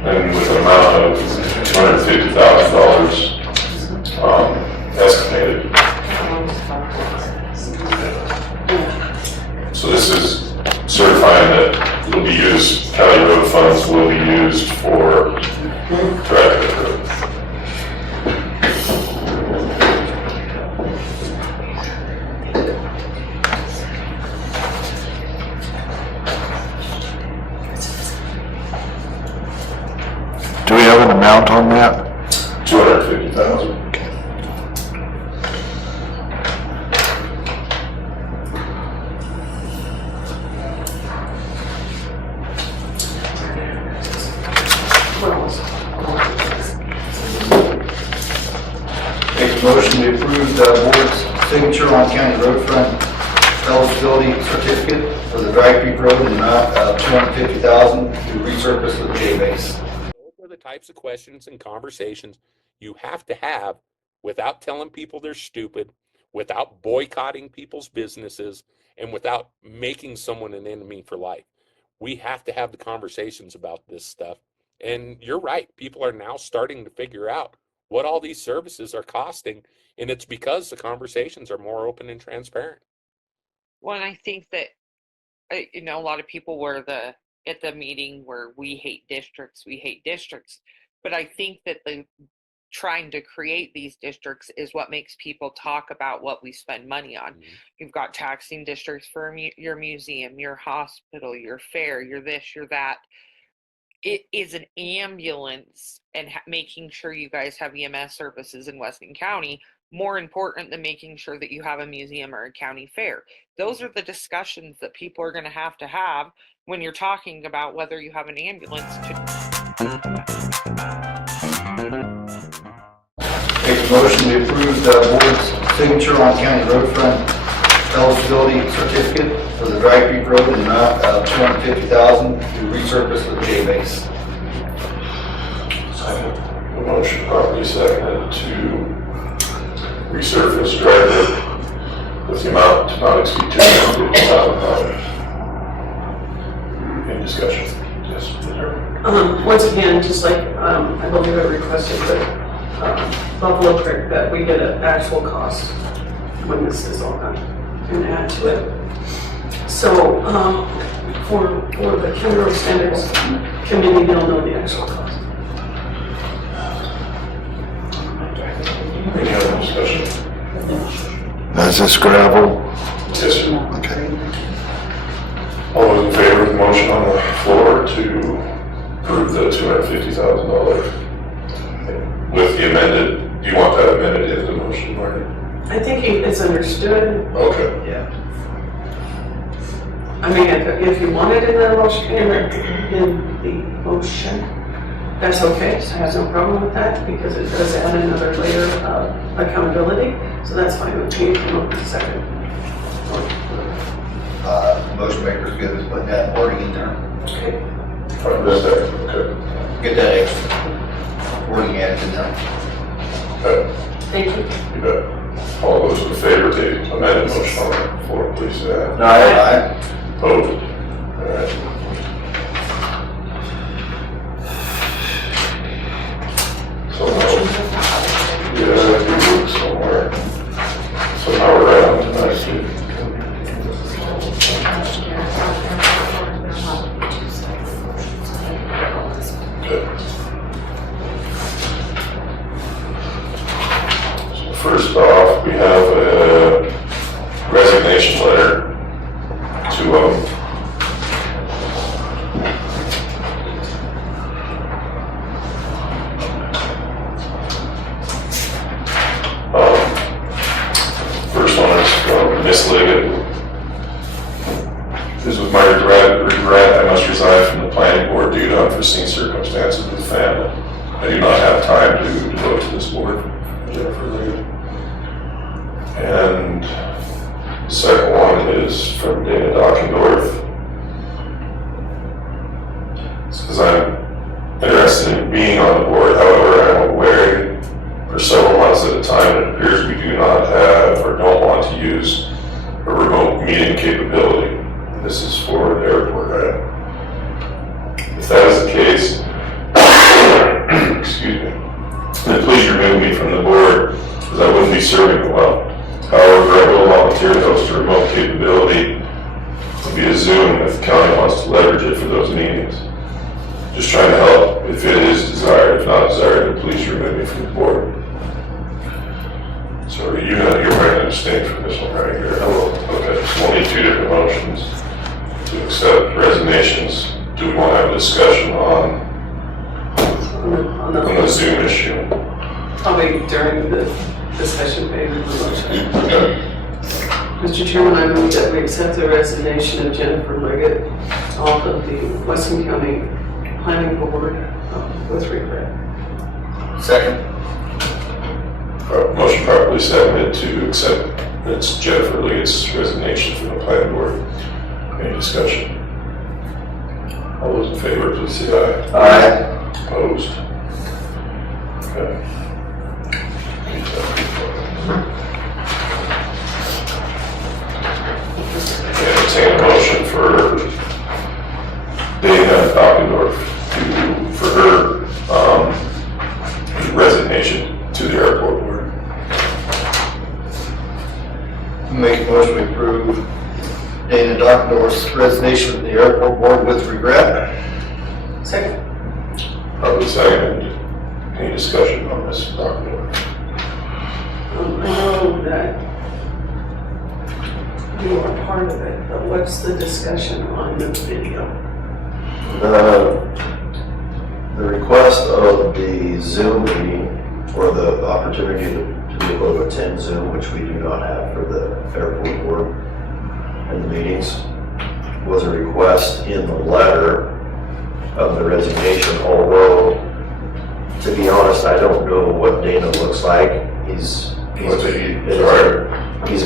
And with an amount of $250,000 estimated. So this is certifying that it'll be used, county road funds will be used for Dry Creek Road. Do we have an amount on that? 250,000. Make a motion to approve the board's signature on county road front eligibility certificate for the Dry Creek Road in the amount of $250,000 to resurface with J-base. Those are the types of questions and conversations you have to have without telling people they're stupid, without boycotting people's businesses, and without making someone an enemy for life. We have to have the conversations about this stuff. And you're right, people are now starting to figure out what all these services are costing, and it's because the conversations are more open and transparent. Well, and I think that, a lot of people were at the meeting where we hate districts, but I think that trying to create these districts is what makes people talk about what we spend money on. Mhm. You've got taxing districts for your museum, your hospital, your fair, your this, your that. It is an ambulance and making sure you guys have EMS services in Weston County more important than making sure that you have a museum or a county fair. Those are the discussions that people are going to have when you're talking about whether you have an ambulance to. Make a motion to approve the board's signature on county road front eligibility certificate for the Dry Creek Road in the amount of $250,000 to resurface with J-base. A motion properly seconded to resurface Dry Creek with the amount to not exceed $250,000. Any discussion? Yes, Mr. Once again, just like I believe I requested that Buffalo Creek, that we get an actual cost when this is all done and add to it. So for the County Road Standards Committee, they'll know the actual cost. Any other discussion? Is this gravel? Yes, sir. Okay. All those in favor of the motion on the floor to approve the $250,000 with amended, do you want that amended in the motion, Marty? I think it's understood. Okay. Yeah. I mean, if you want it in the motion, in the motion, that's okay. I have no problem with that because it does add another layer of accountability. So that's fine with me. Come up with a second. Motion maker's good with putting that wording in there. Okay. Okay. Get that extra wording added in there. Okay. Thank you. You bet. All those in favor of the amended motion on the floor, please say aye. Aye. Opposed? All right. So now, yeah, we move somewhere. So now we're right on to next week. Okay. So first off, we have a resignation letter to first one is from Miss Liggett. This was my regret. I must resign from the planning board due to unforeseen circumstances with family. I do not have time to devote to this board. Jennifer Liggett. And the second one is from Dana Dockendorf. It says, I'm interested in being on the board, however, I'm aware for several months at a time it appears we do not have or don't want to use a remote meeting capability. This is for the airport, right? If that is the case, excuse me, then please remove me from the board because I wouldn't be serving well. However, I will volunteer to host a remote capability via Zoom if the county wants to leverage it for those meetings. Just trying to help if it is desired. If not desired, then please remove me from the board. So you're going to abstain from this one right here. Okay, so we'll need two different motions to accept resignations. Do we want to have a discussion on the Zoom issue? Probably during the discussion phase of the motion. Okay. Mr. Chairman, I move that we accept the resignation of Jennifer Liggett off of the Weston County Planning Board with regret. Second. Motion properly seconded to accept Ms. Jennifer Liggett's resignation from the planning board. Any discussion? All those in favor, please say aye. Aye. Opposed? Okay. Entertain a motion for Dana Dockendorf for her resignation to the airport board. Make a motion to approve Dana Dockendorf's resignation from the airport board with regret. Second. Probably seconded. Any discussion on Ms. Dockendorf? I know that you are part of it, but what's the discussion on the video? The request of the Zoom meeting, or the opportunity to be able to attend Zoom, which we do not have for the airport board and the meetings, was a request in the letter of the resignation, although, to be honest, I don't know what Dana looks like. He's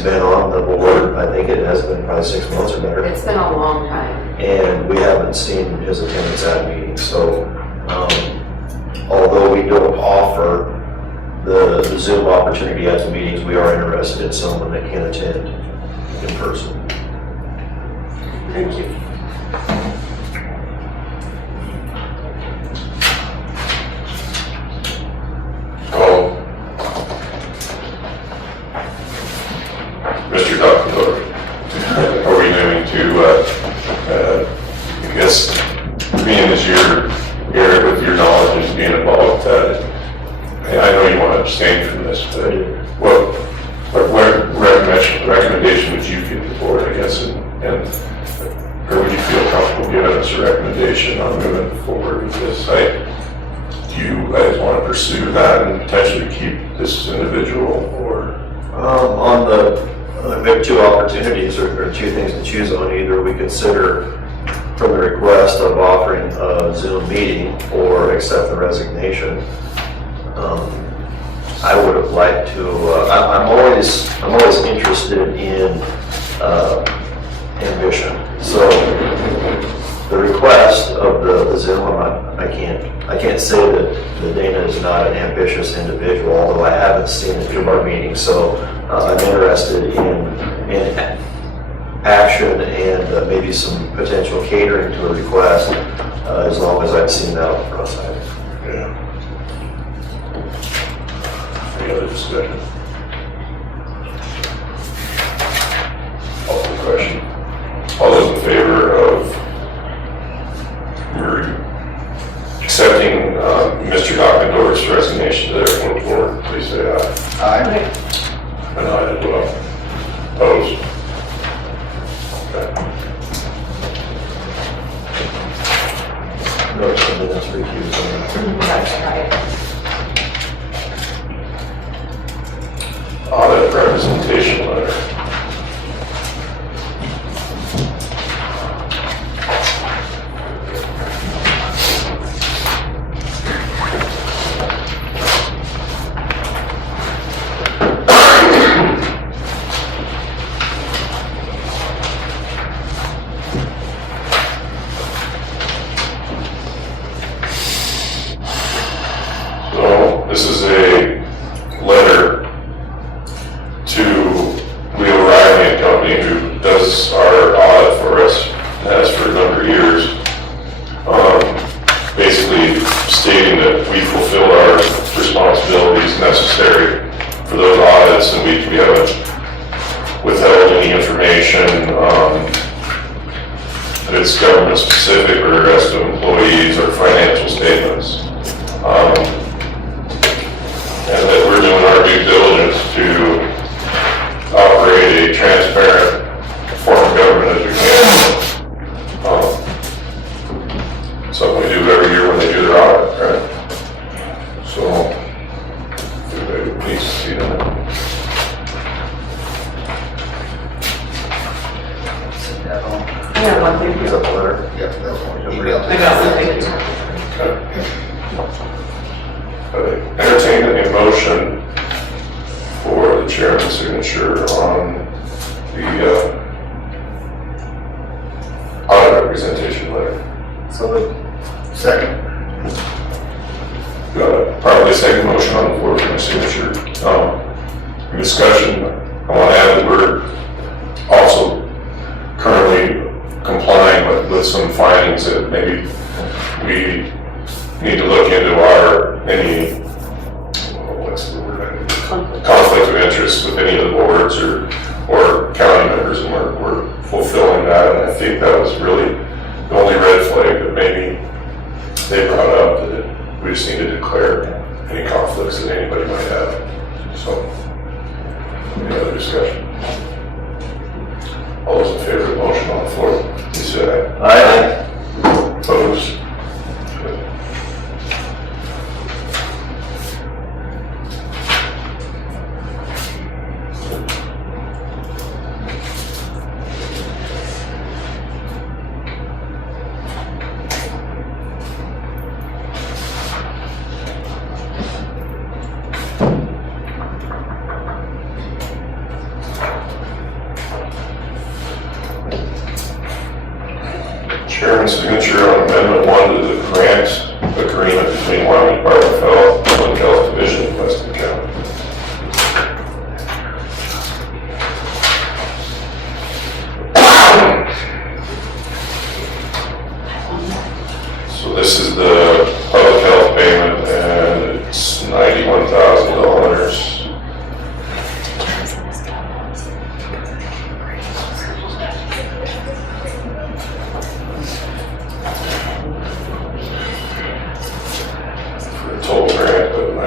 been on the board, I think it has been probably 6 months or better. It's been a long time. And we haven't seen his attendance at meetings, so although we don't offer the Zoom opportunity at the meetings, we are interested in someone that can attend in person. Thank you. Call. Mr. Dockendorf, are we going to, I guess, being as you're here with your knowledge and being involved, I know you want to abstain from this, but what recommendation would you give the board, I guess, and or would you feel comfortable giving us a recommendation on moving forward with this? do you guys want to pursue that and potentially keep this individual, or? On the, maybe two opportunities or two things to choose on. Either we consider from the request of offering a Zoom meeting or accept the resignation. I would have liked to, I'm always interested in ambition. So the request of the Zoom, I can't say that Dana is not an ambitious individual, although I haven't seen it through our meetings. So I'm interested in action and maybe some potential catering to a request, as long as I've seen that on the front side. Yeah. Any other discussion? Call for the question. All those in favor of accepting Mr. Dockendorf's resignation to the airport board, please say aye. Aye. And aye as well. Opposed? Okay. No, something that's recused. That's right. Audit representation letter. So this is a letter to Leo Riley and Company, who does our audit for us, has for a number of years. Basically stating that we fulfill our responsibilities necessary for those audits, and we haven't withheld any information that it's government specific or as to employees or financial statements. And that we're doing our due diligence to operate a transparent form of government as we can. Something we do every year when they do their audit, right? So, everybody would please see that. Send that on. I have one thing. Is that the letter? Yep, that's one. Email. I got one, thank you. Entertain a motion for the chairman's signature on the audit representation letter. So, Second. Got a probably second motion on the floor for my signature. Discussion, I want to add that we're also currently complying with some findings that maybe we need to look into any, what's the word? Conflict of interest with any of the boards or county members, and we're fulfilling that. And I think that was really the only red flag that maybe they brought up, that we just need to declare any conflicts that anybody might have. So, any other discussion? All those in favor of the motion on the floor, please say aye. Aye. Opposed? Good. Chairman's signature on Amendment 1 to the grant agreement between Wyoming Department of Health, Public Health Division, and Weston County. So this is the public health payment, and it's $91,000. Total grant of $91,000.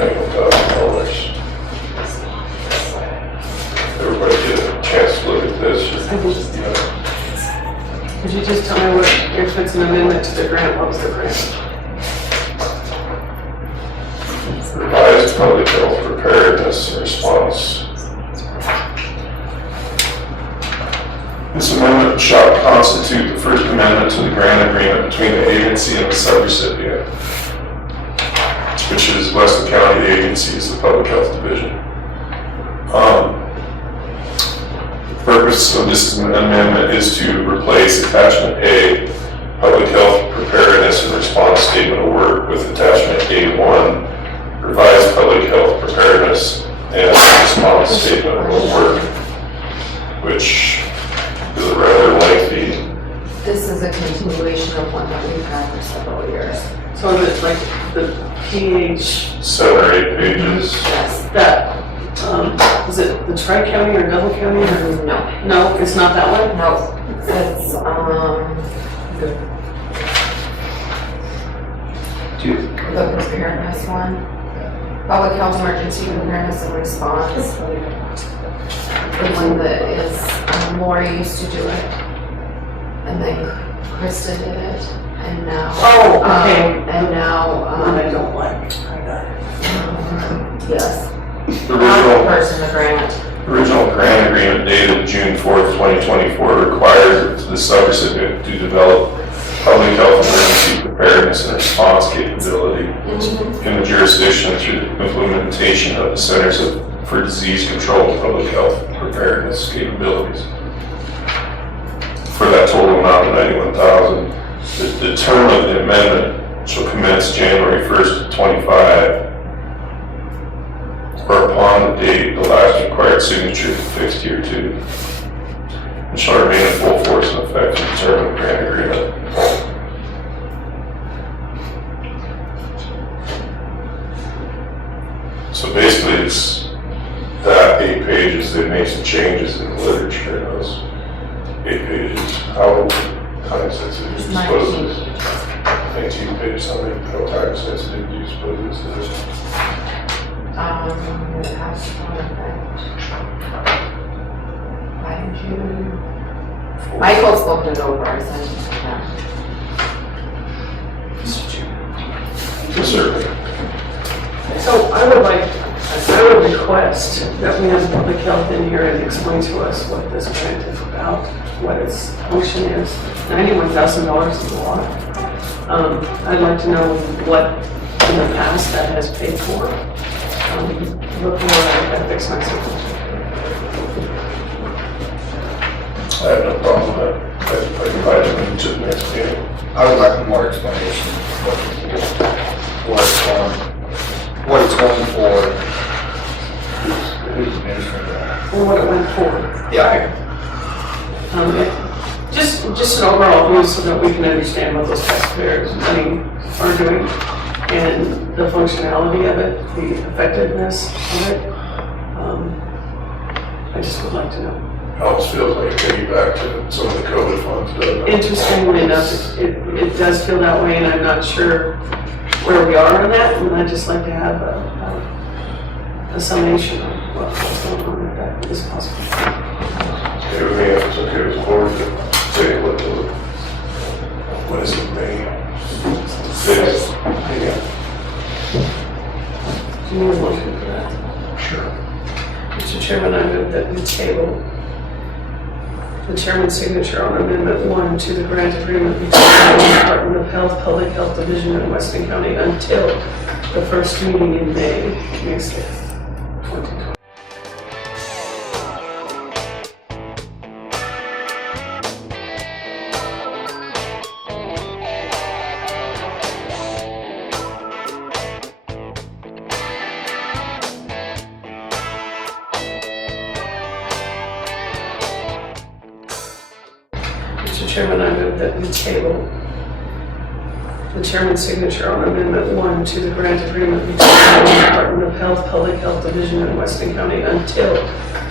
Everybody get a chance to look at this. could you just tell me if it's an amendment to the grant, what was the grant? constitute the First Amendment to the grant agreement between the agency and the subrecipient, which is Weston County. The agency is the Public Health Division. The purpose of this amendment is to replace Attachment A, Public Health Preparedness and Response Statement of Work, with Attachment A1, Revised Public Health Preparedness and Response Statement of Work, which is a rather lengthy. This is a continuation of one that we've had for several years. So it's like the PH, 7 or 8 pages. Yes. that, is it the Tri-County or Double County or? No. No, it's not that one? No. It's, the preparedness one. Public health emergency preparedness and response. The one that is, Lori used to do it. And then Krista did it. And now. Oh, okay. And now, One I don't like. I got it. yes. The Not the original, person, the grant. original grant agreement dated June 4th, 2024 requires the subrecipient to develop public health emergency preparedness and response capability in the jurisdiction through the implementation of the Centers for Disease Control and Public Health Preparedness capabilities. For that total amount of $91,000, the term of the amendment shall commence January 1st, 25, or upon the date the last required signature is fixed here too, and shall remain in full force and effect to the term of the grant agreement. So basically it's that 8 pages. They made some changes in the literature in those 8 pages. How time sensitive do you suppose it is? 19 pages. How time sensitive do you suppose this is? It has one effect. Why did you? Michael's looked it over, I sent it to him. Certainly. So I would request that we have public health in here and explain to us what this grant is about, what its function is. $91,000 is a lot. I'd like to know what in the past that has paid for. Before I fix my signature. I have no problem with that. I invite them to the next meeting. I would like more explanation of what it's going for, who's administering that. Or what it went for. Yeah. Just an overall view so that we can understand what those taxpayers' money are doing and the functionality of it, the effectiveness of it. I just would like to know. Almost feels like taking back to some of the COVID funds, doesn't it? Interestingly enough, it does feel that way, and I'm not sure where we are on that, and I'd just like to have a summation of what's going on with that, is possible. Okay, with me, if it's okay with the board to take a look at what is it, May 6th? Do you need a motion for that? Sure. Mr. Chairman, I move that we table the chairman's signature on Amendment 1 to the grant agreement between the Department of Health, Public Health Division in Weston County until the first meeting in May 6th, 2020. Mr. Chairman, I move that we table the chairman's signature on Amendment 1 to the grant agreement between the Department of Health, Public Health Division in Weston County until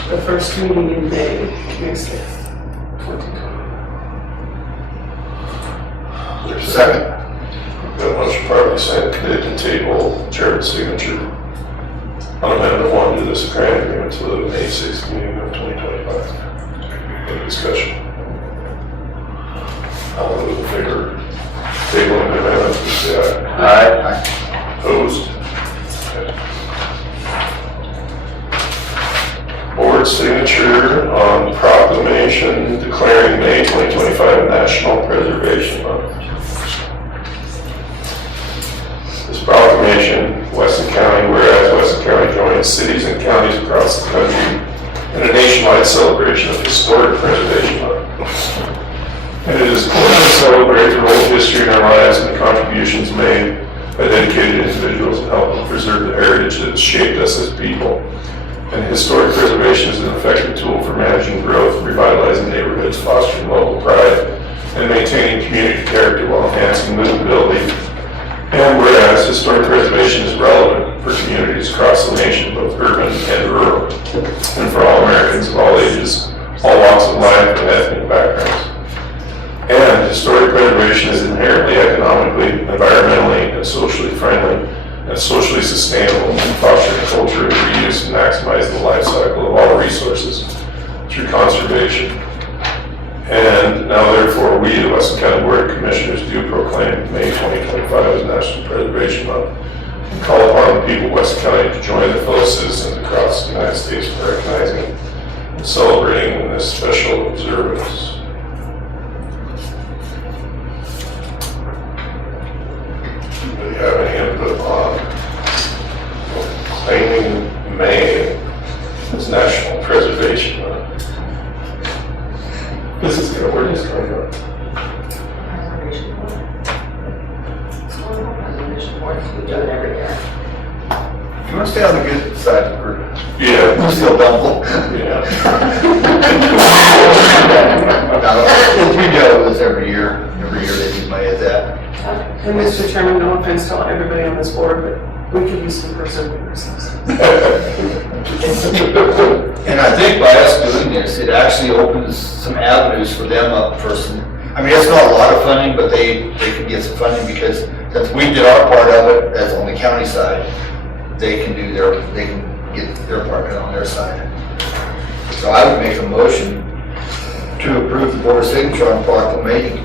the first meeting in May 6th, 2020. There's a second. Got a motion properly signed, committed to table chairman's signature on Amendment 1 to this grant agreement to the May 6th meeting of 2025. Any discussion? All those in favor of tabling the amendment, please say aye. Aye. Opposed? Board signature on property proclamation declaring May 2025 National Preservation Month. This proclamation, Weston County, whereas Weston County joins cities and counties across the country in a nationwide celebration of historic preservation month. And it is important to celebrate the role of history in our lives and the contributions made by dedicated individuals in helping preserve the heritage that has shaped us as people. And historic preservation is an effective tool for managing growth, revitalizing neighborhoods, fostering local pride, and maintaining community character while enhancing livability. And whereas historic preservation is relevant for communities across the nation, both urban and rural, and for all Americans of all ages, all walks of life, and ethnic backgrounds. And historic preservation is inherently economically, environmentally, and socially friendly, and socially sustainable, and fostering a culture of reuse and maximize the life cycle of all resources through conservation. And now therefore, we, the Weston County Board of Commissioners, do proclaim May 2025 as National Preservation Month, and call upon the people of Weston County to join their fellow citizens across the United States in recognizing and celebrating this special observance. Do you have any input on claiming May as National Preservation Month? This is gonna, where is this coming from? Preservation board, we do it every year. You want to stay on the good side of the group? Yeah. We're still dumb. Yeah. We do this every year they do May as that. And Mr. Chairman, no offense to everybody on this board, but we could use some preserving ourselves. And I think by us doing this, it actually opens some avenues for them up for some, I mean, it's not a lot of funding, but they can get some funding because since we did our part of it as on the county side, they can get their part on their side. So I would make a motion to approve the board's signature on proclamation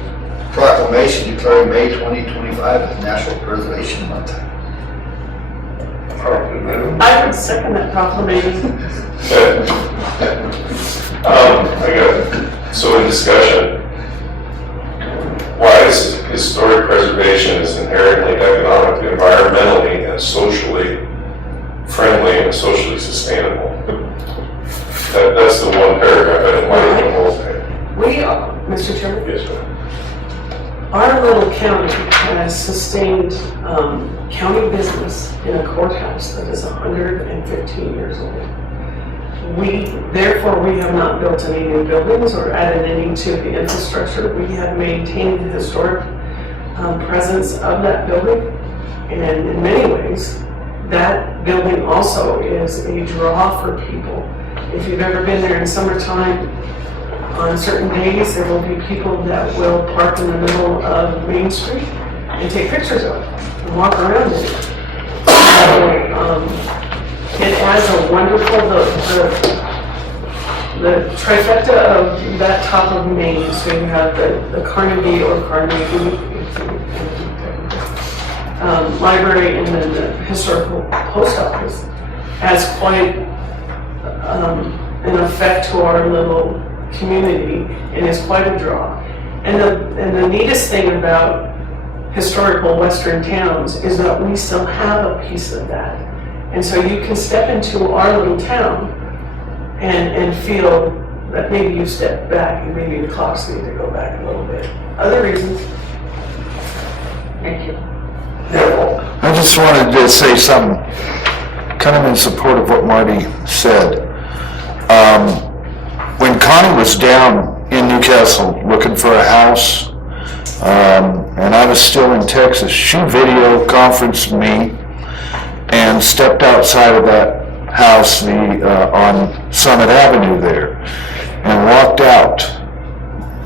declaring May 2025 as National Preservation Month. I would second that proclamation. So in discussion, why is historic preservation is inherently economically, environmentally, and socially friendly and socially sustainable? That's the one paragraph I didn't want to hold there. We are, Mr. Chairman, Yes, ma'am. our little county has sustained county business in a courthouse that is 115 years old. Therefore, we have not built any new buildings or added any to the infrastructure. We have maintained the historic presence of that building. And in many ways, that building also is a draw for people. If you've ever been there in summertime, on certain days, there will be people that will park in the middle of Main Street and take pictures of it and walk around in it. It has a wonderful, the trifecta of that top of Main, so you have the Carnegie or Carnegie library and then the historical post office has quite an effect to our little community and is quite a draw. And the neatest thing about historical Western towns is that we still have a piece of that. And so you can step into our little town and feel that maybe you step back and maybe the clocks need to go back a little bit. Other reasons? Thank you. I just wanted to say something kind of in support of what Marty said. When Connie was down in Newcastle looking for a house, and I was still in Texas, she video conferenced me and stepped outside of that house on Summit Avenue there and walked out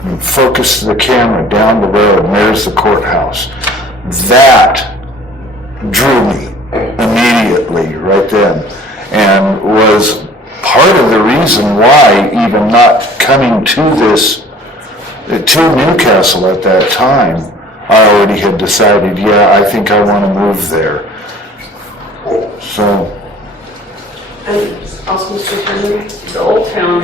and focused the camera down the road, and there's the courthouse. That drew me immediately right then and was part of the reason why even not coming to Newcastle at that time, I already had decided, yeah, I think I want to move there. So And also, Mr. Henry, the old town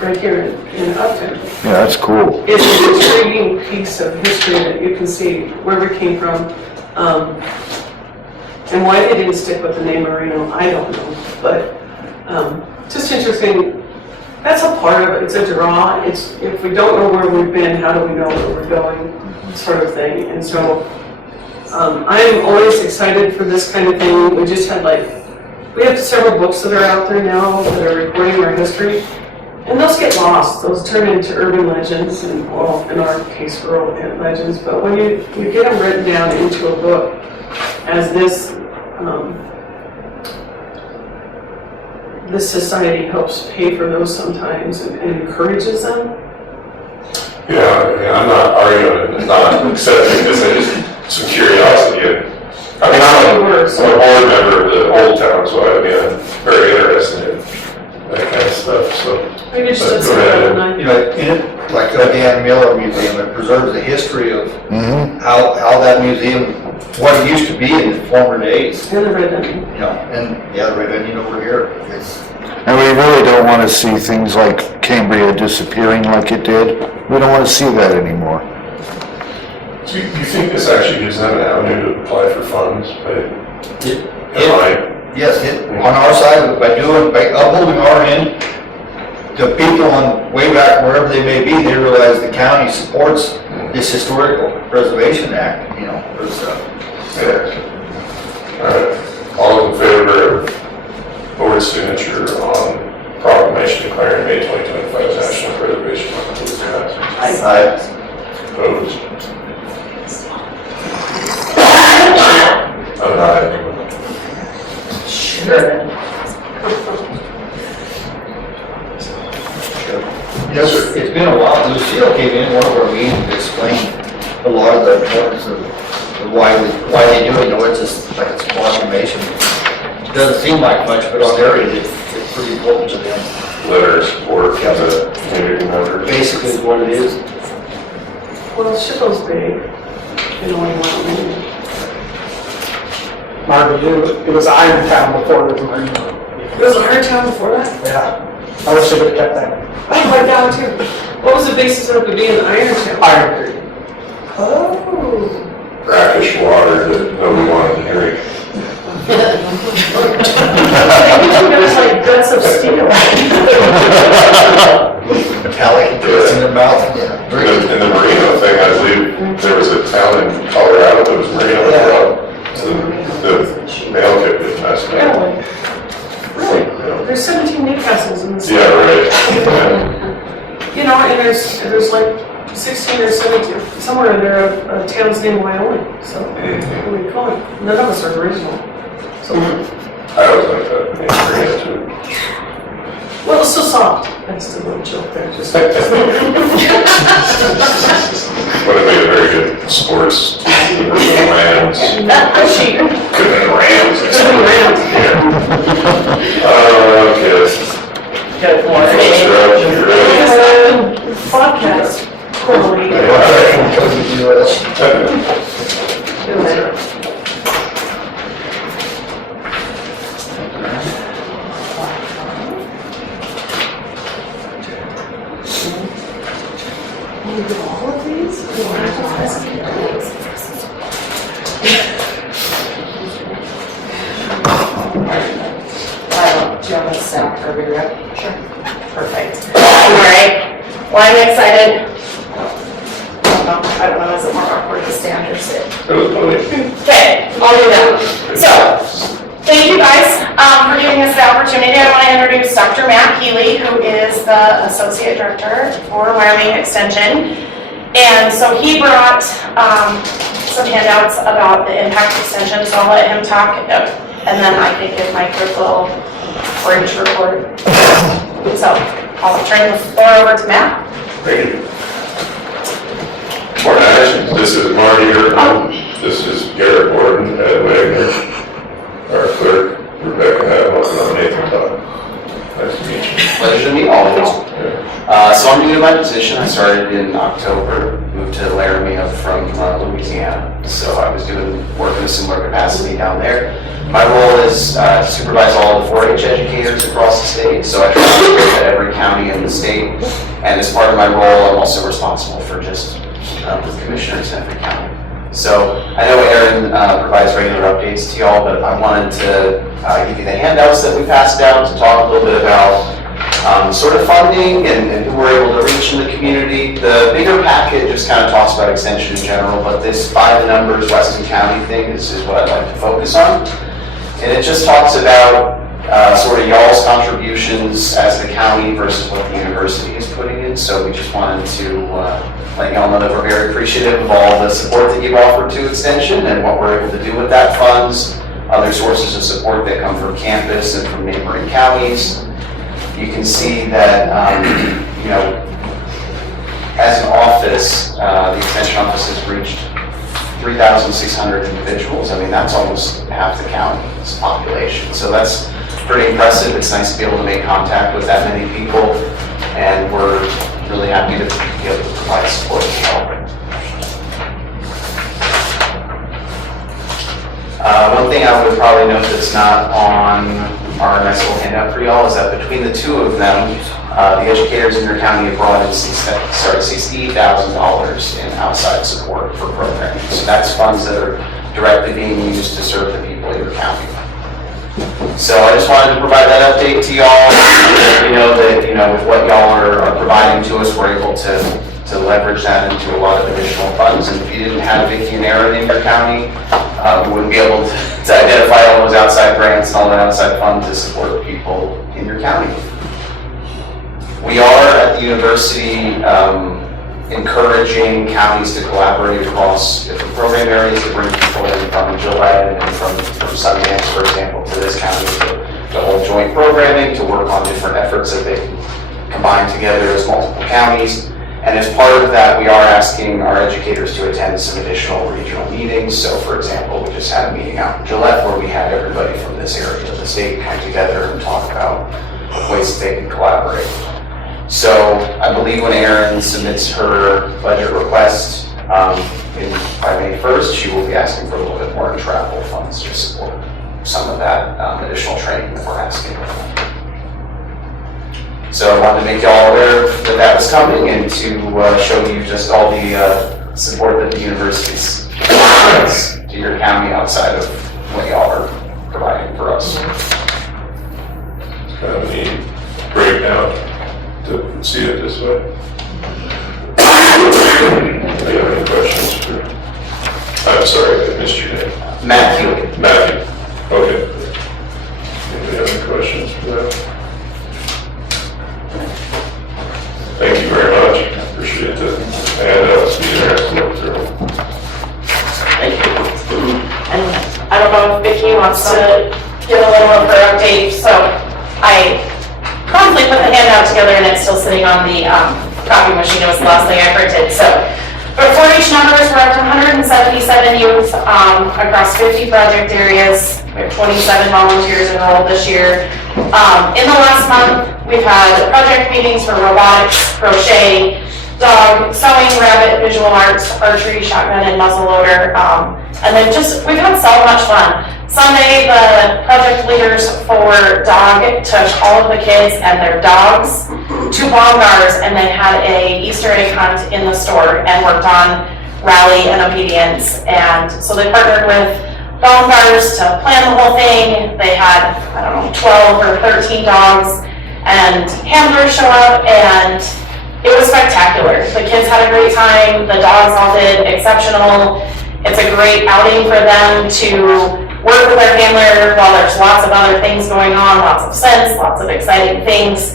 right here in Upton Yeah, that's cool. is an intriguing piece of history that you can see where we came from. And why they didn't stick with the name Marino, I don't know. But just interesting, that's a part of it. It's a draw. It's, if we don't know where we've been, how do we know where we're going, sort of thing. And so I'm always excited for this kind of thing. We just had we have several books that are out there now that are recording our history. And those get lost. Those turn into urban legends and, well, in our case, rural legends. But when you get them written down into a book, as this society helps pay for those sometimes and encourages them. Yeah, I'm not arguing and not accepting this, I just, some curiosity. I mean, I'm a board member of the old town, so I'm very interested in that kind of stuff, so. Maybe just Go a ahead. You know, in it, like the Dan Miller Museum, it preserves the history of how that museum, what it used to be in the former days. And the red onion. You know, and the red onion over here, it's, And we really don't want to see things like Cambria disappearing like it did. We don't want to see that anymore. Do you think this actually gives them an avenue to apply for funds? yes, on our side, by upholding our end, the people on, way back wherever they may be, they realize the county supports this historical preservation act, you know, for stuff. Yeah. All right, all in favor of board signature on proclamation declaring May 2025 National Preservation Month, please say aye. Opposed? Aye. Sure. Yes, it's been a while. Lucille came in one of our meetings to explain a lot of the importance of why they do it. You know, it's just like it's a proclamation. It doesn't seem like much, but on their end, it's pretty important to them. Letter of support from the community members. Basically, is what it is. Well, Shippo's big in Wyoming. Marvin, it was Irontown before it was Marino. It was Irontown before that? Yeah. I wish they would have kept that. I went down too. What was the basis of it being Irontown? Iron Creek. Oh. Brackish water that nobody wanted to drink. It was like guts of steel. Metallic taste in their mouth. Yeah. In the Merino thing, I believe there was a town in Colorado that was Merino as well. The mail kit was messed up. Really? There's 17 Newcastles in the state. Yeah, right. You know, and there's like 16 or 17, somewhere in there, towns named Wyoming. So, what do we call it? None of us are original. So, I always like that name, Merino too. well, it's so soft. That's the little joke there. Just But it made a very good sports team, the Rams. She Could have been Rams. Could have been Rams. Okay. Infrastructure, you ready? podcast. Quarterly. All of these? Do you have a stack or video? Sure. Perfect. All right. Well, I'm excited. I don't know, is it more awkward to stand or sit? Okay, I'll do that. So, thank you guys for giving us the opportunity. I want to introduce Dr. Matt Healy, who is the Associate Director for Wyoming Extension. And so he brought some handouts about the impact extension, so I'll let him talk, and then I can give my quick little bridge report. So I'll turn the floor over to Matt. Thank you. Morning, Ash. This is Marty here. This is Garrett Gordon at Wagner. Our clerk, Rebecca Hadlock, and Nathan Todd. Nice to meet you. Pleasure to meet all of you. Yeah. So I'm new to my position. I started in October, moved to Laramie up from Louisiana. So I was doing work in a similar capacity down there. My role is to supervise all the 4-H educators commissioners across the state, so I try to look at every county in the state. And as part of my role, I'm also responsible for just the commissioners in every county. So I know Aaron provides regular updates to y'all, but I wanted to give you the handouts that we passed out to talk a little bit about sort of funding and who we're able to reach in the community. The bigger packet just kind of talks about extension in general, but this by the numbers Weston County thing is what I'd like to focus on. And it just talks about sort of y'all's contributions as the county versus what the university is putting in. So we just wanted to let y'all know that we're very appreciative of all the support that you've offered to Extension and what we're able to do with that funds, other sources of support that come from campus and from neighboring counties. You can see that, you know, as an office, the Extension office has reached 3,600 individuals. I mean, that's almost half the county's population. So that's pretty impressive. It's nice to be able to make contact with that many people, and we're really happy to be able to provide support as well. One thing I would probably note that's not on our nice little handout for y'all is that between the two of them, the educators in your county have brought in $60,000 in outside support for programming. So that's funds that are directly being used to serve the people in your county. So I just wanted to provide that update to y'all. You know that, you know, with what y'all are providing to us, we're able to leverage that into a lot of additional funds. And if you didn't have Vicki and Aaron in your county, we wouldn't be able to identify all those outside grants and all that outside funds to support people in your county. We are at the university encouraging counties to collaborate across different program areas to bring people in from Gillette and from Sundance, for example, to this county to hold joint programming, to work on different efforts that they can combine together as multiple counties. And as part of that, we are asking our educators to attend some additional regional meetings. So for example, we just had a meeting out in Gillette where we had everybody from this area of the state come together and talk about ways that they can collaborate. So I believe when Erin submits her budget request by May 1st, she will be asking for a little bit more in travel funds to support some of that additional training that we're asking for. So I wanted to make y'all aware that that was coming and to show you just all the support that the university provides to your county outside of what y'all are providing for us. Kind of neat breakdown to see it this way. Do you have any questions for? I'm sorry, I missed your name. Matthew. Matthew. Okay. Anybody have any questions for that? Thank you very much. Appreciate it. And it's be interesting to look through. Thank you. And I don't know if Vicki wants to give a little of her update, so I promptly put the handout together and it's still sitting on the copy machine. It was the last thing I printed. So, but 4-H numbers, we're up to 177 youth across 50 project areas. We have 27 volunteers enrolled this year. In the last month, we've had project meetings for robotics, crochet, dog, sewing, rabbit, visual arts, archery, shotgun, and muzzleloader. And then we've had so much fun. Sunday, the project leaders for dog took all of the kids and their dogs to Bongars, and they had a Easter egg hunt in the store and worked on rally and obedience. And so they partnered with Bongars to plan the whole thing. They had, I don't know, 12 or 13 dogs, and handlers show up, and it was spectacular. The kids had a great time. The dogs all did exceptional. It's a great outing for them to work with their handler while there's lots of other things going on, lots of scents, lots of exciting things.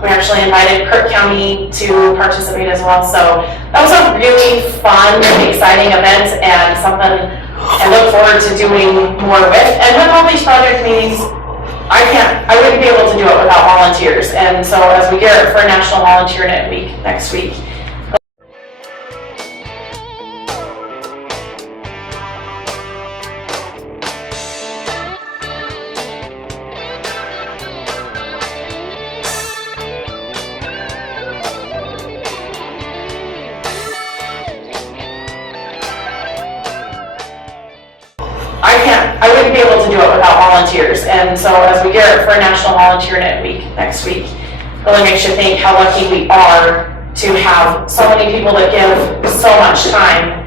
We actually invited Kirk County to participate as well. So that was a really fun, exciting event and something I look forward to doing more with. And with all these project meetings, I wouldn't be able to do it without volunteers. And so as we gear up for National Volunteer Net Week next week, I wouldn't we'd be able to do it without volunteers. And so as we gear up for National Volunteer Night Week next week, really makes you think how lucky we are to have so many people that give so much time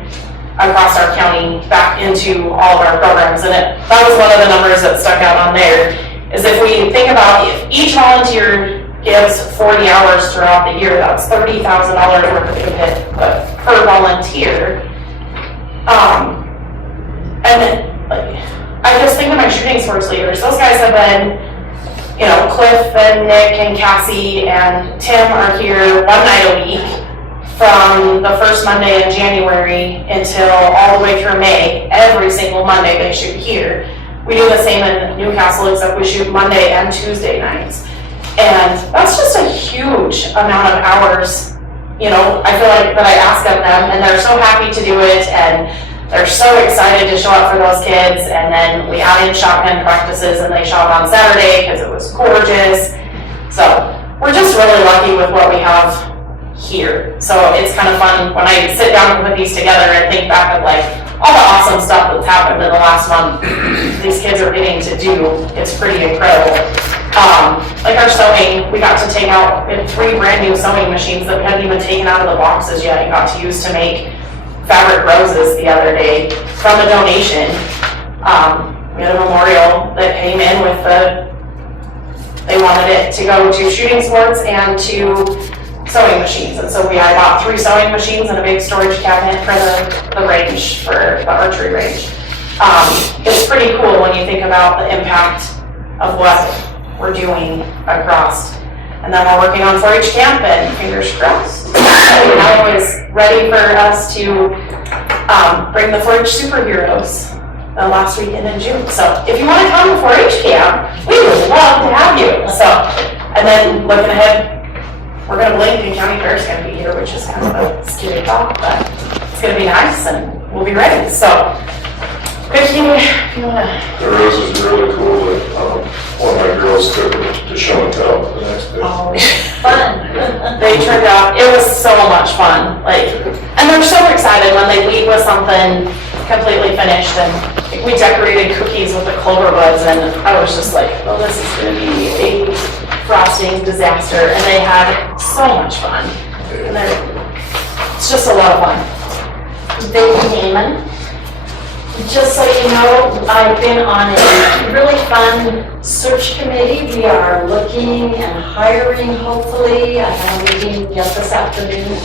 across our county back into all of our programs. And that was one of the numbers that stuck out on there, is if we think about if each volunteer gives 40 hours throughout the year, that's $30,000 worth of input per volunteer. And I just think of my shooting sports leaders. Those guys have been, you know, Cliff and Nick and Cassie and Tim are here one night a week from the first Monday in January until all the way through May. Every single Monday they shoot here. We do the same in Newcastle, except we shoot Monday and Tuesday nights. And that's just a huge amount of hours, you know, I feel like that I ask of them, and they're so happy to do it, and they're so excited to show up for those kids. And then we add in shotgun practices, and they shot on Saturday because it was gorgeous. So we're just really lucky with what we have here. So it's kind of fun when I sit down and put these together and think back of like all the awesome stuff that's happened in the last month these kids are getting to do. It's pretty incredible. Like our sewing, we got to take out 3 brand new sewing machines that we hadn't even taken out of the boxes yet and got to use to make fabric roses the other day from a donation. We had a memorial that came in with they wanted it to go to shooting sports and to sewing machines. And so I bought 3 sewing machines and a big storage cabinet for the range, for the archery range. It's pretty cool when you think about the impact of what we're doing across. And then we're working on 4-H camp, and fingers crossed. Now is ready for us to bring the 4-H superheroes the last weekend in June. So if you want to come to 4-H camp, we would love to have you. So, and then looking ahead, we're going to blink and County Fair's going to be here, which is kind of a scary thought, but it's going to be nice and we'll be ready. So, if you want to. The rose is really cool. One of my girls took it to show and tell the next day. Oh, fun. They turned out, it was so much fun. Like, and they're so excited when they leave with something completely finished. And we decorated cookies with the clover buds, and I was just like, oh, this is going to be a frosting disaster. And they had so much fun. And it's just a lot of fun. Thank you, Damon. Just so you know, I've been on a really fun search committee. We are looking and hiring, hopefully. I have a meeting yet this afternoon.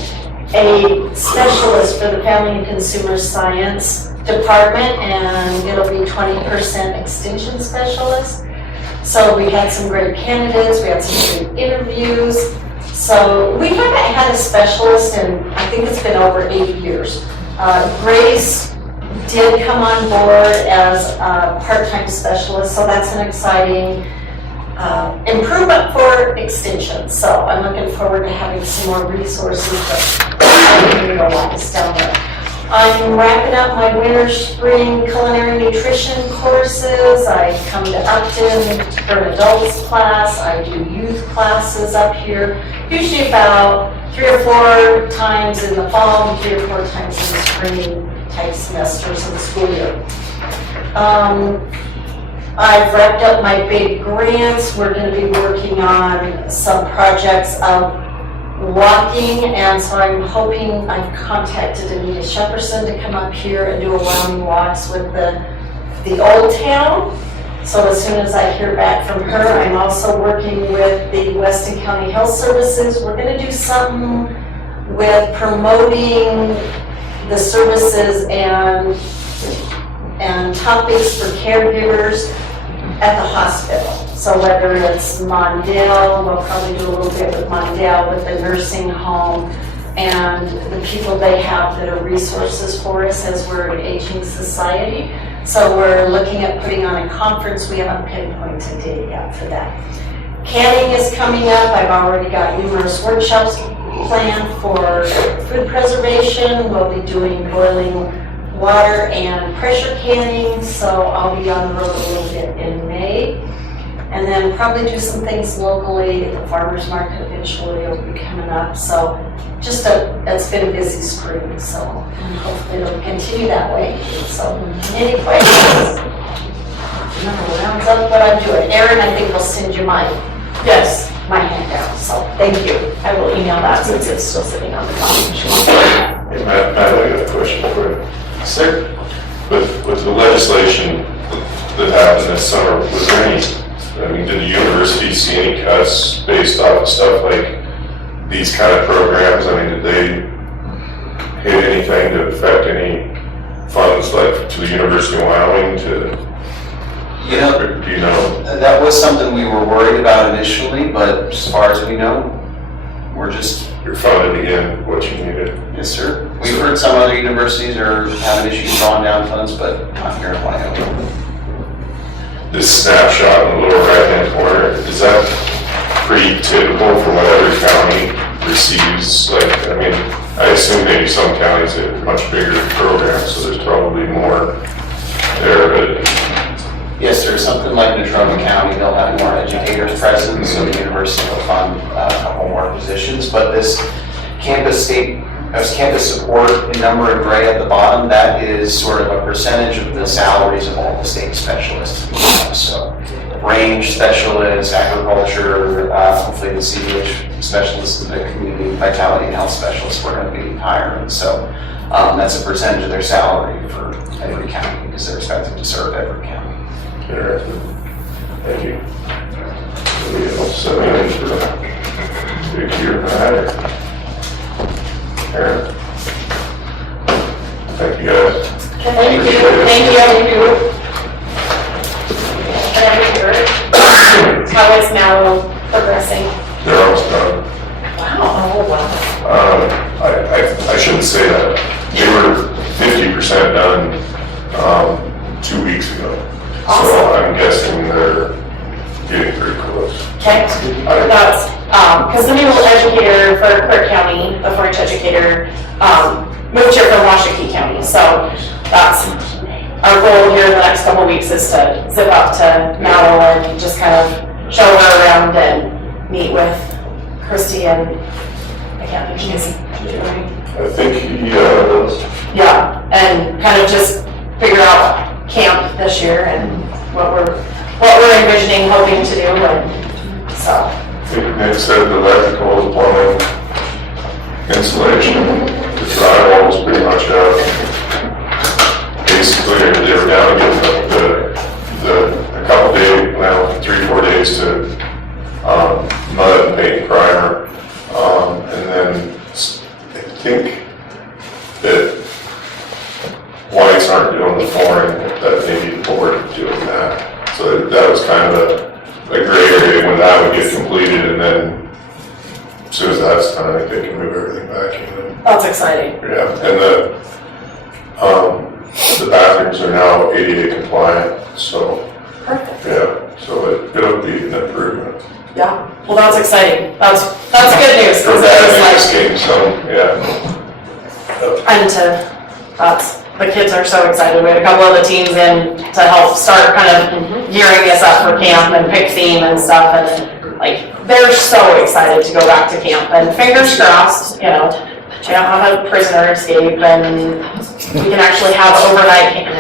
A specialist for the Family and Consumer Science Department, and it'll be 20% extension specialist. So we had some great candidates, we had some great interviews. So we haven't had a specialist in, I think it's been over 8 years. Grace did come on board as a part-time specialist, so that's an exciting improvement for extension. So I'm looking forward to having some more resources, but I don't know what is down there. I'm wrapping up my winter, spring culinary nutrition courses. I come to Upton for an adults class. I do youth classes up here, usually about 3 or 4 times in the fall and 3 or 4 times in the spring type semesters of the school year. I've wrapped up my big grants. We're going to be working on some projects of walking, and so I'm hoping, I've contacted Anita Shepperson to come up here and do a Wyoming walks with the Old Town. So as soon as I hear back from her, I'm also working with the Weston County Health Services. We're going to do something with promoting the services and topics for caregivers at the hospital. So whether it's Mondale, we'll probably do a little bit with Mondale, with the nursing home, and the people they have that are resources for us as we're an aging society. So we're looking at putting on a conference. We haven't pinpointed a date yet for that. Canning is coming up. I've already got numerous workshops planned for food preservation. We'll be doing boiling water and pressure canning, so I'll be on the road a little bit in May. And then probably do some things locally at the farmer's market eventually will be coming up. So just it's been a busy spring, so and hopefully it'll continue that way. So any questions? rounds up what I'm doing. Erin, I think will send you my Yes. handout, so thank you. I will email that since it's still sitting on the copy machine. Hey, Matt, I got a question for you. Sir? With the legislation that happened this summer, was there any, I mean, did the university see any cuts based off of stuff like these kind of programs? I mean, did they hit anything to affect any funds like to the University of Wyoming to, You know, do you know? that was something we were worried about initially, but as far as we know, we're just, You're funded again what you needed? yes, sir. We've heard some other universities are having issues drawing down funds, but not here in Wyoming. This snapshot in the lower right-hand corner, is that pretty typical for what every county receives? Like, I mean, I assume maybe some counties have much bigger programs, so there's probably more there, but Yes, there's something like Natrona County, they'll have more educators present, so the university will fund a couple more positions. But this campus support number in gray at the bottom, that is sort of a percentage of the salaries of all the state specialists. So range specialists, agriculture, hopefully the CVH specialists, and the community vitality and health specialists we're going to be hiring. So that's a percentage of their salary for every county because they're expected to serve every county. interesting. Thank you. Anybody else have anything for Vicky or Matt? Aaron? Thank you, guys. Thank you. How is now progressing? They're almost done. Wow. Oh, wow. I shouldn't say that. They were 50% done 2 weeks ago. So Awesome. I'm guessing they're getting pretty close. Okay, that's, because the new educator for Clark County, the 4-H educator, moved here from Washakie County. So that's our goal here in the next couple of weeks is to zip up to Mattel and just kind of show her around and meet with Christy and, I can't think of his name. I think he, Yeah, and kind of just figure out camp this year and what we're envisioning, hoping to do, and so. I think Nick said the electrical, plumbing, insulation, the drywall was pretty much out. Basically, they were down again a couple days, well, 3-4 days to mud and paint and primer. And then I think that whites aren't doing the flooring, that maybe the board is doing that. So that was kind of a gray area when that would get completed, and then as soon as that's done, I think they can move everything back in. That's exciting. Yeah, and the bathrooms are now ADA compliant, so, Perfect. yeah, so it'll be an improvement. Yeah, well, that's exciting. That's good news. For 'Cause that, it it was just came some, yeah. and the kids are so excited. We had a couple of the teams in to help start kind of gearing us up for camp and pick theme and stuff. And like, they're so excited to go back to camp and fingers crossed, you know, we don't have a prisoner escape and we can actually have overnight camp.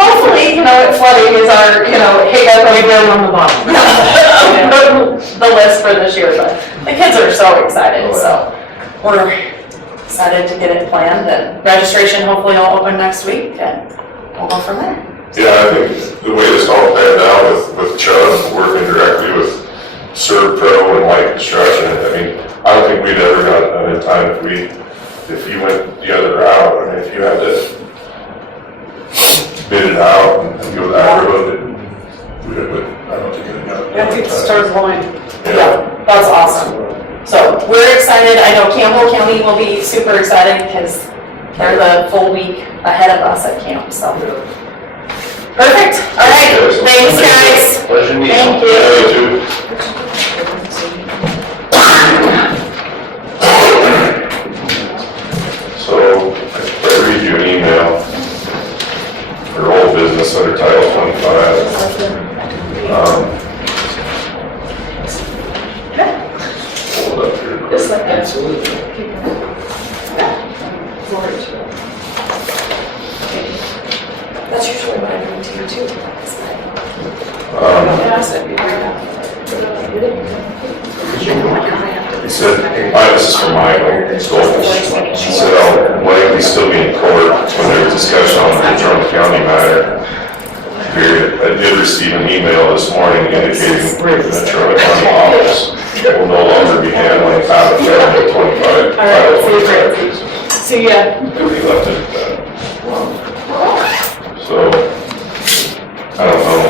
Hopefully, you know, flooding is our, you know, hiccup we build on the bottom. The list for this year, but the kids are so excited, so we're excited to get it planned and registration hopefully will open next week and we'll go from there. Yeah, I think the way this all panned out with Chubb working directly with Servpro and White Construction, I mean, I don't think we'd ever got done in time if you went the other route. I mean, if you had to bid it out and go that road, I don't think it got done. I think it starts going. Yeah, that's awesome. So we're excited. I know Campbell County will be super excited because they're the full week ahead of us at camp, so. Perfect. All right. Thanks, guys. Pleasure meeting you. Thank you. Yeah, you too. So I read you an email for old business under Title 25. Hold it up here. Absolutely. He said, this is from Michael Goldfish. He said, I'll likely still be in court when there's discussion on the Trumbull County matter. Period. I did receive an email this morning indicating that the Trumbull County office will no longer be handling Cobb County 25. All right, see you, Francie. See ya. We left it at that. So, I don't know.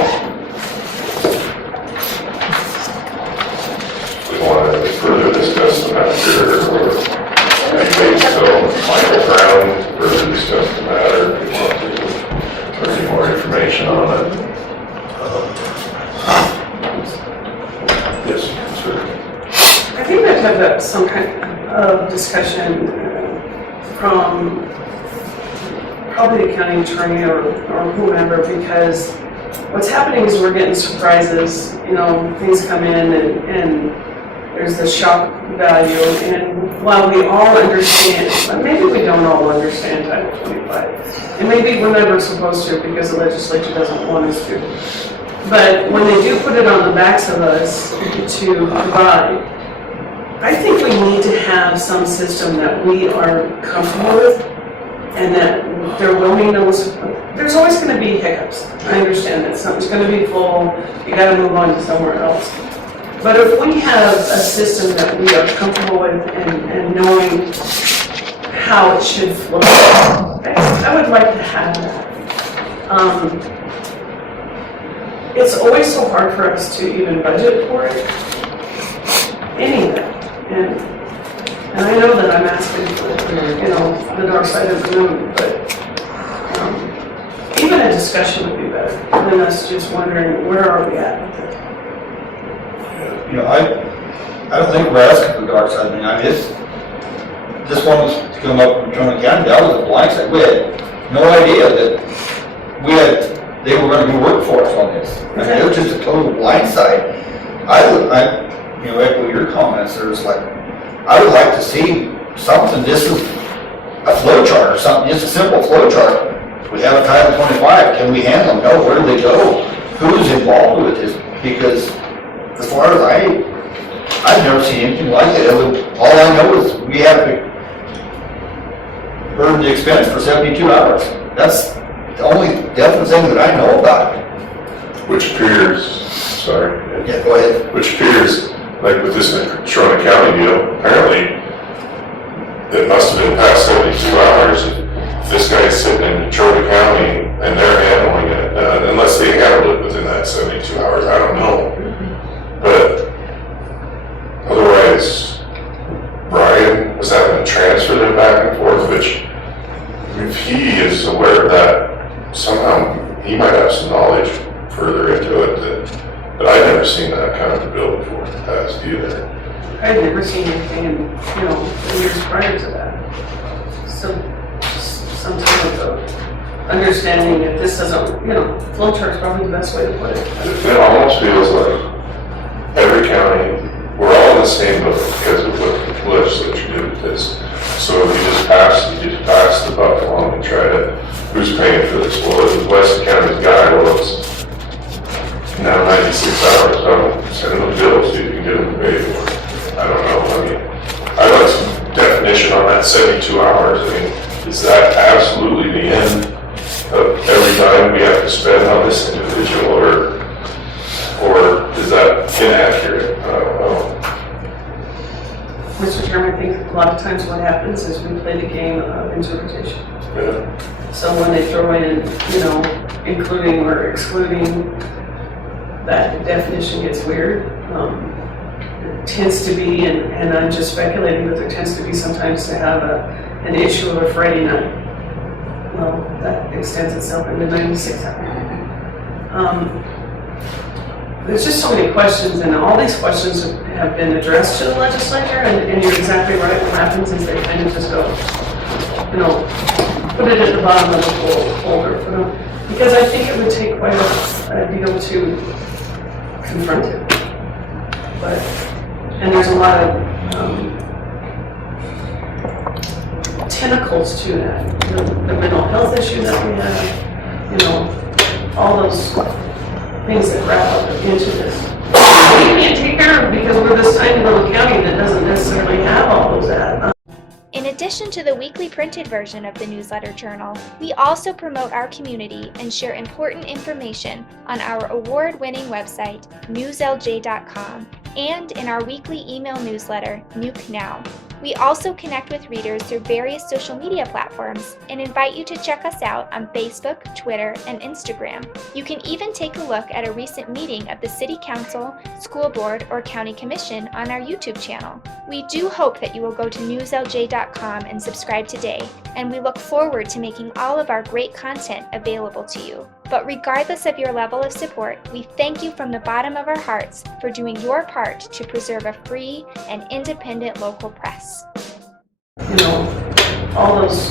If we want to further discuss the matter, or maybe so Michael Brown further discuss the matter, if you want to, or any more information on it. Yes, sir. I think I'd have some kind of discussion from probably the county attorney or whomever, because what's happening is we're getting surprises, you know, things come in and there's the shock value, and while we all understand, but maybe we don't all understand Title 25, and maybe we're never supposed to because the legislature doesn't want us to. But when they do put it on the backs of us to provide, I think we need to have some system that we are comfortable with and that there will be no, there's always going to be hiccups. I understand that something's going to be full, you got to move on to somewhere else. But if we have a system that we are comfortable with and knowing how it should flow, I would like to have that. It's always so hard for us to even budget for it, any of that. And I know that I'm asking for, you know, the dark side of the moon, but even a discussion would be better than us just wondering, where are we at with it? You know, I don't think we're asking for dark side. I mean, this one was to come up from Trumbull County, that was a blind side. We had no idea that they were going to be working for us on this. I mean, it was just a total blind side. You know, echo your comments, there's like, I would like to see something, this is a flow chart or something, just a simple flow chart. We have a Title 25, can we handle them? No, where do they go? Who's involved with this? Because as far as I've never seen anything like it. All I know is we have to burden the expense for 72 hours. That's the only definite thing that I know about it. Which appears, sorry. Yeah, go ahead. Which appears, like with this Trumbull County deal, apparently it must have been past 72 hours. If this guy's sitting in Trumbull County and they're handling it, unless they handled it within that 72 hours, I don't know. But otherwise, Brian was having to transfer them back and forth, which if he is aware of that, somehow he might have some knowledge further into it that I've never seen that kind of a bill before in the past either. I'd never seen anything in, you know, the years prior to that. So, some type of understanding that this doesn't, you know, flow chart's probably the best way to put it. It almost feels like every county, we're all in the same boat because of what the legislature did with this. So if you just pass the buck along and try to, who's paying for this? Well, it was Weston County's guy, well, it's now 96 hours, so send them a bill so you can get them paid for it. I don't know, I mean, I'd like some definition on that 72 hours. I mean, is that absolutely the end of every dime we have to spend on this individual, or is that inaccurate? I don't know. Mr. Chairman, I think a lot of times what happens is we play the game of interpretation. Yeah. So when they throw in, you know, including or excluding, that definition gets weird. It tends to be, and I'm just speculating, but there tends to be sometimes to have an issue of a Friday night. Well, that extends itself into 96 hours. There's just so many questions, and all these questions have been addressed to the legislature, and you're exactly right. What happens is they kind of just go, you know, put it at the bottom of the folder for them, because I think it would take quite a deal to confront it. But, and there's a lot of tentacles to that. The mental health issue that we have, you know, all those things that wrap up into this. We can't take care of because we're this tiny little county that doesn't necessarily have all those In addition to the weekly printed version of the newsletter journal, we also promote our community and share important information on our award-winning website, newslj.com, and in our weekly email newsletter, Nuke Now. We also connect with readers through various social media platforms and invite you to check us out on Facebook, Twitter, and Instagram. You can even take a look at a recent meeting of the City Council, School Board, or County Commission on our YouTube channel. We do hope that you will go to newslj.com and subscribe today, and we look forward to making all of our great content available to you. But regardless of your level of support, we thank you from the bottom of our hearts for doing your part to preserve a free and independent local press. You know, all those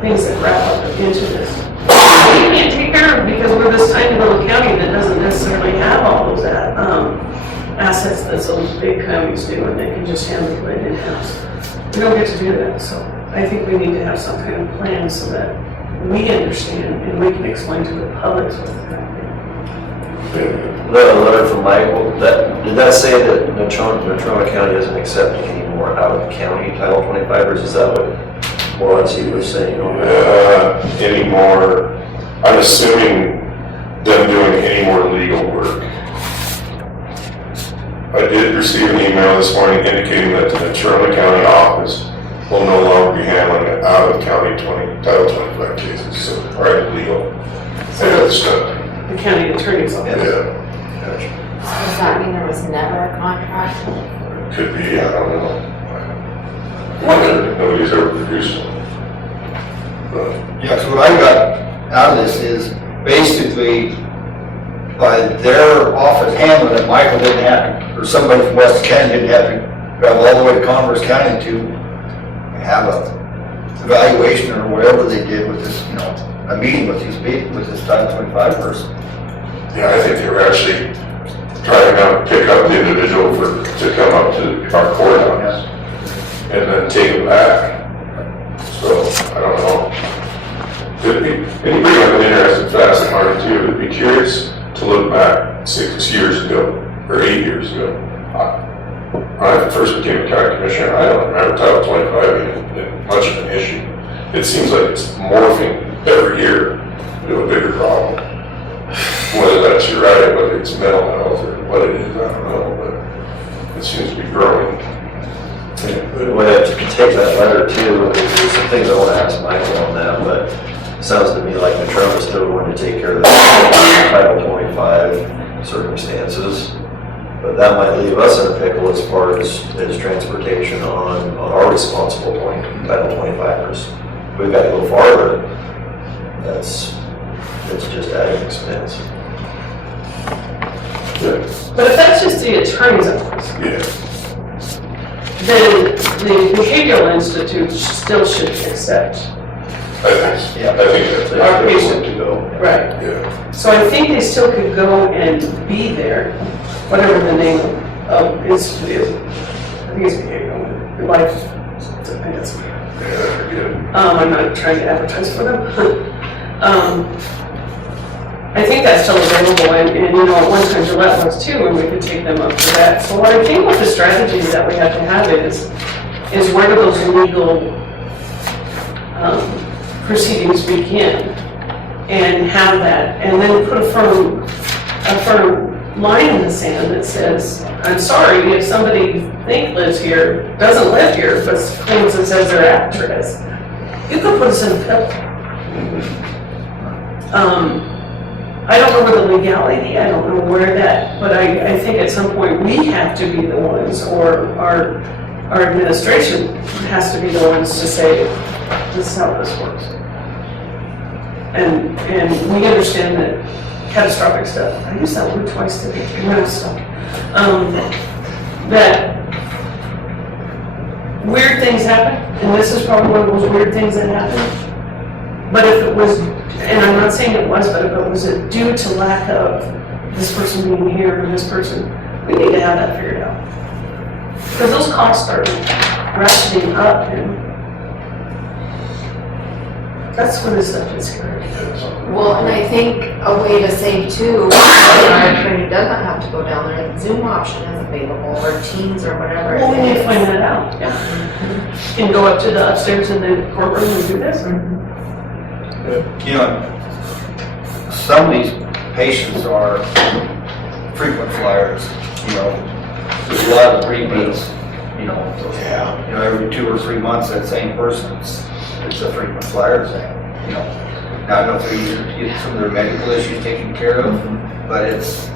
things that wrap up into this. We can't take care of because we're this tiny little county that doesn't necessarily have all those assets that those big counties do, and they can just handle it in-house. We don't get to do that, so I think we need to have some kind of plan so that we understand and we can explain to the public what's happening. The letter from Michael, did that say that Natrona County isn't accepting any more out-of-county Title 25ers? Is that what he was saying? Any more, I'm assuming them doing any more legal work. I did receive an email this morning indicating that the Natrona County office will no longer be handling out-of-county Title 25 cases, so private legal. The county attorney's office. Yeah. So does that mean there was never a contract? Could be, I don't know. Nobody's ever produced one. Yeah, so what I got out of this is basically by their office handling it, Michael didn't have to, or somebody from Weston County didn't have to travel all the way to Commerce County to have a evaluation or whatever they did with this, a meeting with these people, with this Title 25 person. Yeah, I think they were actually trying to pick up the individual to come up to our courthouse and then take him back. So, I don't know. Anybody have an interest in Fast and Hard too, would be curious to look back 6 years ago or 8 years ago. When I first became a county commissioner, I don't remember Title 25 being much of an issue. It seems like it's morphing every year into a bigger problem. Whether that's you're right, whether it's mental health or what it is, I don't know, but it seems to be growing. We have to take that letter too. There's some things I want to ask Michael on that, but it sounds to me like Natrona is still going to take care of the Title 25 circumstances. But that might leave us in a pickle as far as transportation on our responsible Title 25ers. We've got to go farther. It's just adding expense. Yeah. But if that's just the attorney's office, then the Behavioral Institute still should accept. I think that's Our patient to go. Right. Yeah. So I think they still could go and be there, whatever the name of institute is. I think it's Behavioral Life. I guess. I'm not trying to advertise for them. I think that's still available, and at one time Gillette was too, and we could take them up for that. So what I think with the strategy that we have to have is where do those legal proceedings begin, and have that, and then put a firm line in the sand that says, I'm sorry, if somebody you think lives here, doesn't live here, but claims and says their address, you could put us in a pickle. I don't know where the legality, I don't know where that, but I think at some point we have to be the ones, or our administration has to be the ones to say, this is how this works. And we understand that catastrophic stuff, I used that word twice today, that weird things happen, and this is probably one of those weird things that happen. But if it was, and I'm not saying it was, but if it was due to lack of this person being here or this person, we need to have that figured out. Because those costs are ratcheting up, and That's when this stuff is scary. Well, and I think a way to save too, our attorney doesn't have to go down there, the Zoom option is available, or Teams or whatever Well, we it need to is. find that out, yeah. Can go up to the upstairs in the courtroom and do this. You know, some of these patients are frequent flyers, you know, there's a lot of repeats, you know. You know, every 2 or 3 months, that same person, it's a frequent flyer thing, you know. Now, I don't know if they're using to get some of their medical issues taken care of, but it's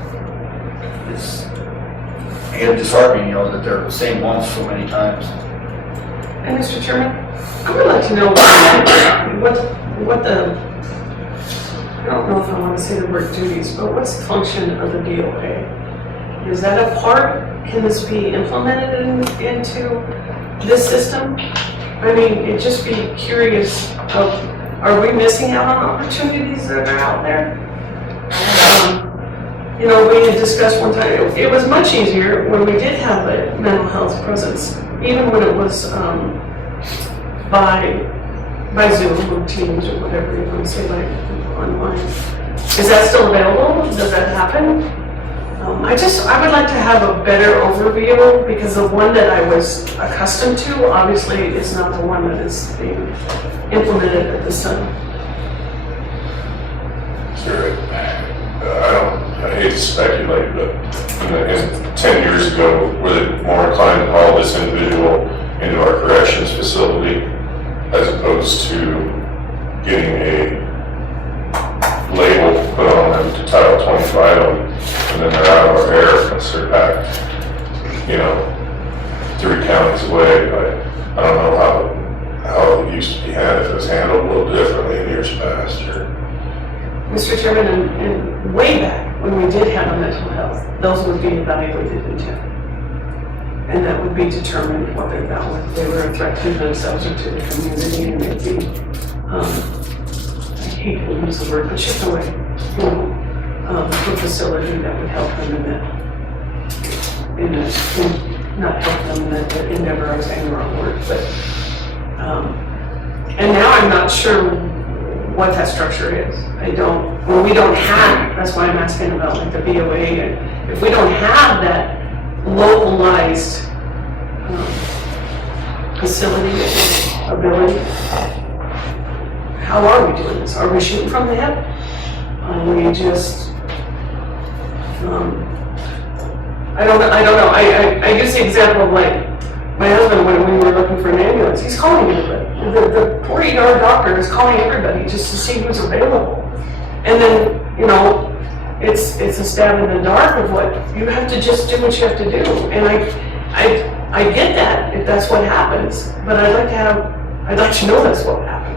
again disheartening, you know, that they're the same ones so many times. And Mr. Chairman, I would like to know what the, I don't know if I want to say the word duties, but what's the function of the DOA? Is that a part, can this be implemented into this system? I mean, it'd just be curious of, are we missing out on opportunities that are out there? You know, we had discussed one time, it was much easier when we did have a mental health presence, even when it was by Zoom or Teams or whatever you want to say, like online. Is that still available? Does that happen? I would like to have a better overview, because the one that I was accustomed to obviously is not the one that is being implemented at this time. Sure. I hate to speculate, but in 10 years ago, were they more inclined to haul this individual into our corrections facility as opposed to getting a label put on them to Title 25 them, and then they're out of our hair once they're back, you know, 3 counties away. But I don't know how it used to be handled, if it was handled a little differently in years past. Or Mr. Chairman, and way back when we did have a mental health, those would be evaluated in town. And that would be determined whether they were a threat to themselves or to the community, and they'd be, I hate to use the word, but shipped away, you know, to a facility that would help them not help them in that endeavor, I was saying the wrong word, but, and now I'm not sure what that structure is. We don't have, that's why I'm asking about like the BOA, and if we don't have that localized facility ability, how are we doing this? Are we shooting from the hip? Are we just, I don't know. I use the example of like my husband when we were looking for an ambulance. He's calling everybody. The 40-yard doctor is calling everybody just to see who's available. And then, you know, it's a stab in the dark of what you have to just do what you have to do. And I get that if that's what happens, but I'd like to know that's what happens.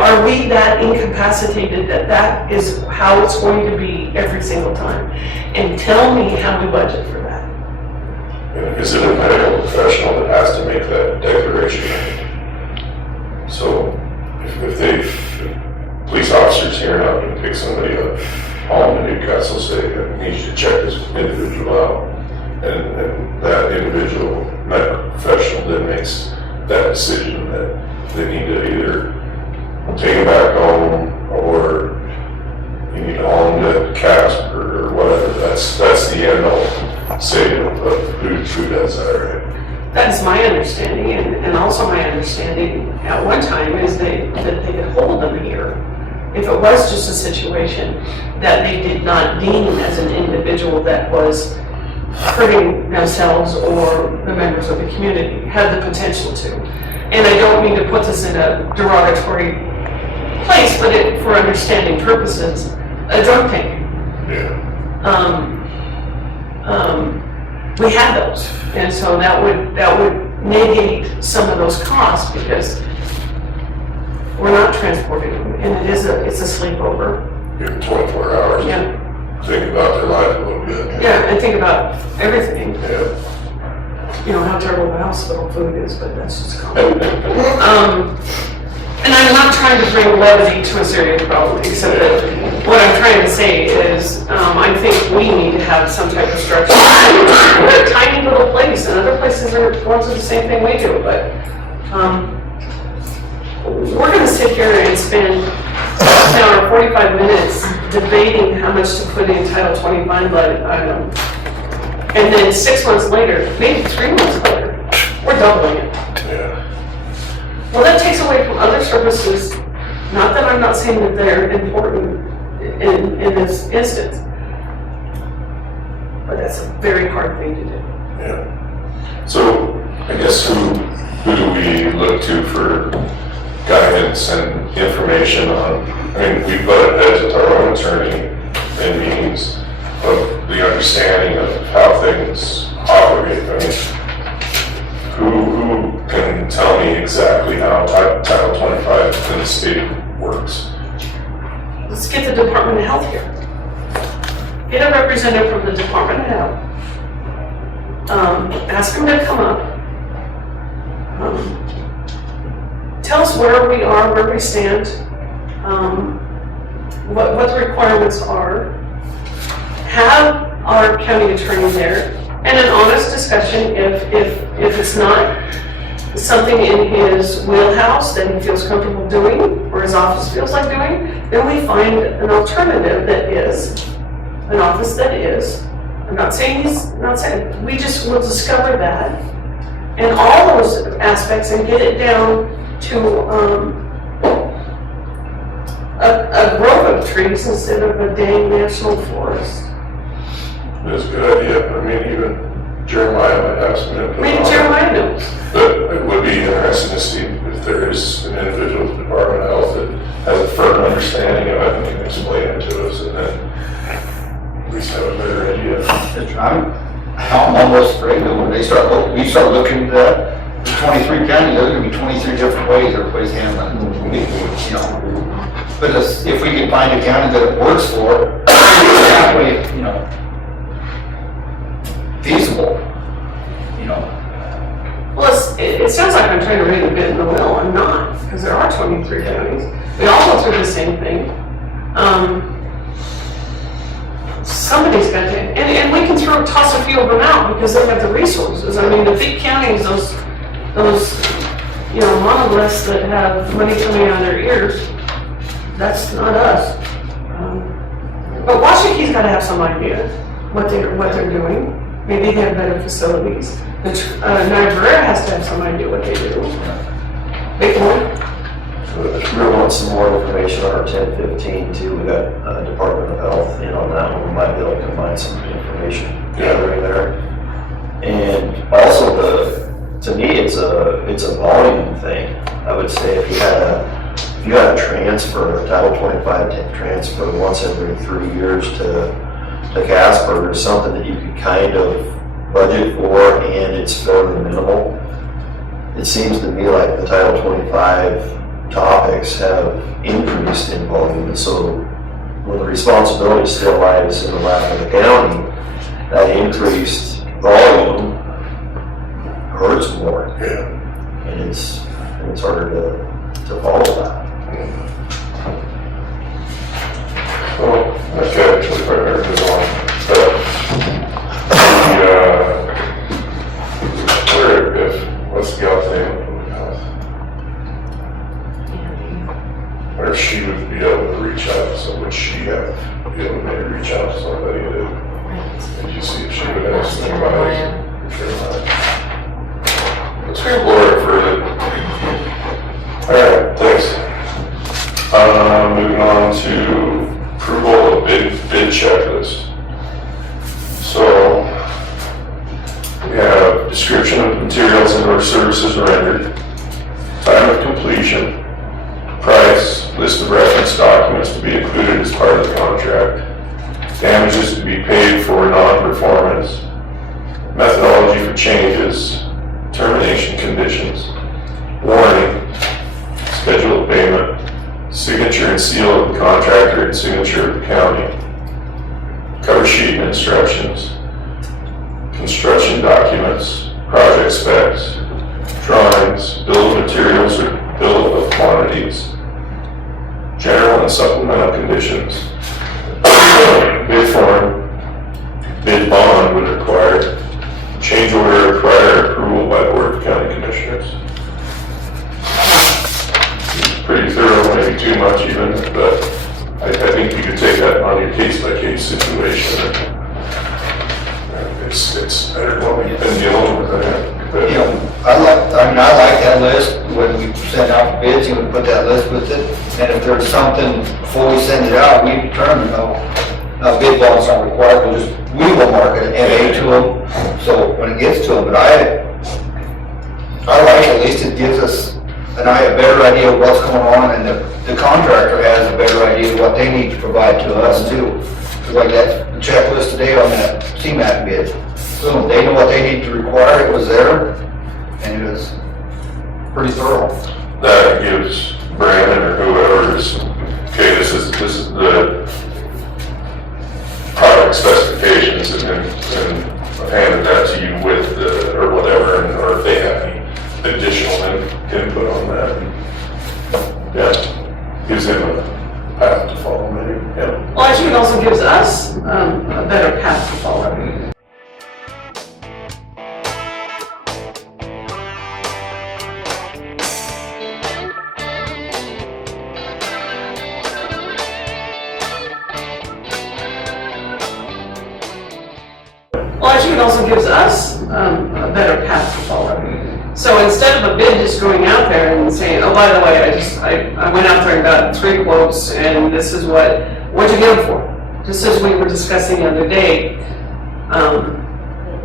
Are we that incapacitated that is how it's going to be every single time? And tell me how we budget for that. is it a medical professional that has to make that declaration? So if police officers here in Upton pick somebody up, haul them to Newcastle, say, I need you to check this individual out, and that individual medical professional then makes that decision that they need to either take him back home, or you need to haul him to Casper or whatever. That's the end all say of who does that, right? That's my understanding, and also my understanding at one time is that they could hold them here if it was just a situation that they did not deem as an individual that was hurting themselves or the members of the community, had the potential to. And I don't mean to put this in a derogatory place, but for understanding purposes, a drug tank. Yeah. We had those, and so that would negate some of those costs because we're not transporting them, and it's a sleepover. Give them 24 hours. Yeah. Think about their life a little bit. Yeah, and think about everything. Yeah. You know how terrible the hospital food is, but that's just common. And I'm not trying to bring levity to a serious problem, except that what I'm trying to say is, I think we need to have some type of structure. We're a tiny little place, and other places are going through the same thing we do, but we're gonna sit here and spend an hour, 45 minutes debating how much to put in Title 25 budget item. And then 6 months later, maybe 3 months later, we're doubling it. Yeah. Well, that takes away from other services, not that I'm not saying that they're important in this instance, but that's a very hard thing to do. Yeah. So I guess who do we look to for guidance and information on? I mean, we butt heads with our own attorney in meetings of the understanding of how things operate. I mean, who can tell me exactly how Title 25 in the state works? Let's get the Department of Health here. Get a representative from the Department of Health. Ask them to come up. Tell us where we are, where we stand, what the requirements are. Have our county attorney there, and an honest discussion if it's not something in his wheelhouse that he feels comfortable doing, or his office feels like doing, then we find an alternative that is, an office that is. I'm not saying we just will discover that, and all those aspects, and get it down to a grove of trees instead of a dang national forest. That's a good idea. I mean, even Jeremiah might have some input. Maybe Jeremiah knows. But it would be interesting to see if there is an individual with the Department of Health that has a firm understanding of it and can explain it to us, and then at least have a better idea. I'm almost afraid that when we start looking at that, the 23 counties, there's gonna be 23 different ways everybody's handling it. You know, but if we can find a county that it works for, that way, you know, feasible, you know. Well, it sounds like I'm trying to read a bit in the will. I'm not, because there are 23 counties. We all go through the same thing. Somebody's got to, and we can toss a few of them out because they have the resources. I mean, the big counties, those you know, monoliths that have money coming out of their ears, that's not us. But Washakee's got to have some idea what they're doing. Maybe they have better facilities. Niobrara has to have some idea what they do. Bighorn. If we want some more information on our 1015 too, we got Department of Health in on that one. We might be able to combine some information gathering there. And also to me, it's a volume thing. I would say if you had a transfer, a Title 25 transfer once every 3 years to Casper, is something that you could kind of budget for, and it's fairly minimal. It seems to me like the Title 25 topics have increased in volume, and so when the responsibility still lies in the lap of the county, that increased volume hurts more. Yeah. And it's harder to follow that. Well, okay, if I heard it wrong, but what's the gal's name? Or if she would be able to reach out, so would she be able to maybe reach out to somebody to you see if she would have some advice? Let's explore it further. Alright, thanks. Moving on to approval of bid checklist. So we have description of materials and or services rendered, time of completion, price, list of reference documents to be included as part of the contract, damages to be paid for non-performance, methodology for changes, termination conditions, warning, schedule of payment, signature and seal of the contractor and signature of the county, cover sheet and instructions, construction documents, project specs, drawings, bill of materials or bill of quantities, general and supplemental conditions, bid form, bid bond when required, change order or prior approval by Board of County Commissioners. situation. It's better than what we've been dealing with. You know, I like that list, when we send out bids, you would put that list with it, and if there's something, before we send it out, we determine, no bid bonds aren't required, we will mark it MA to them, so when it gets to them, but I like, at least it gives us a better idea of what's going on, and the contractor has a better idea of what they need to provide to us too. Like that checklist today on that CMAC bid. So they know what they need to require, it was there, and it was pretty thorough. That gives Brandon or whoever is, okay, this is the product specifications, and I've handed that to you with the, or whatever, or if they have any additional input on that. Yeah, gives him a path to follow, maybe, yeah. Well, I think it also gives us a better path to follow. Well, I think it also gives us a better path to follow. So instead of a bid just going out there and saying, oh, by the way, I went out there and got 3 quotes, and this is what'd you get them for? Just as we were discussing the other day,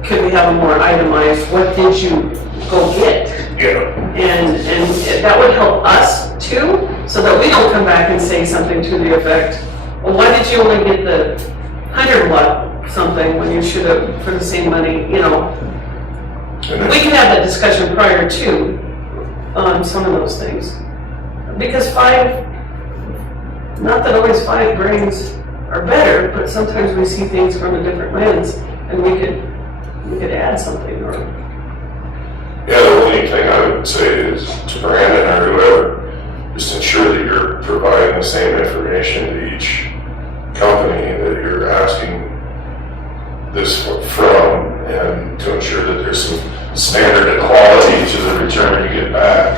could we have a more itemized, what did you go get? Yeah. And that would help us too, so that we don't come back and say something to the effect, well, why did you only get the 100-watt something when you should have, for the same money, you know? We can have that discussion prior to some of those things. Because 5, not that always 5 brains are better, but sometimes we see things from a different lens, and we could add something or. Yeah, the only thing I would say is to Brandon or whoever, just ensure that you're providing the same information to each company that you're asking this from, and to ensure that there's some standard and quality to the return you get back.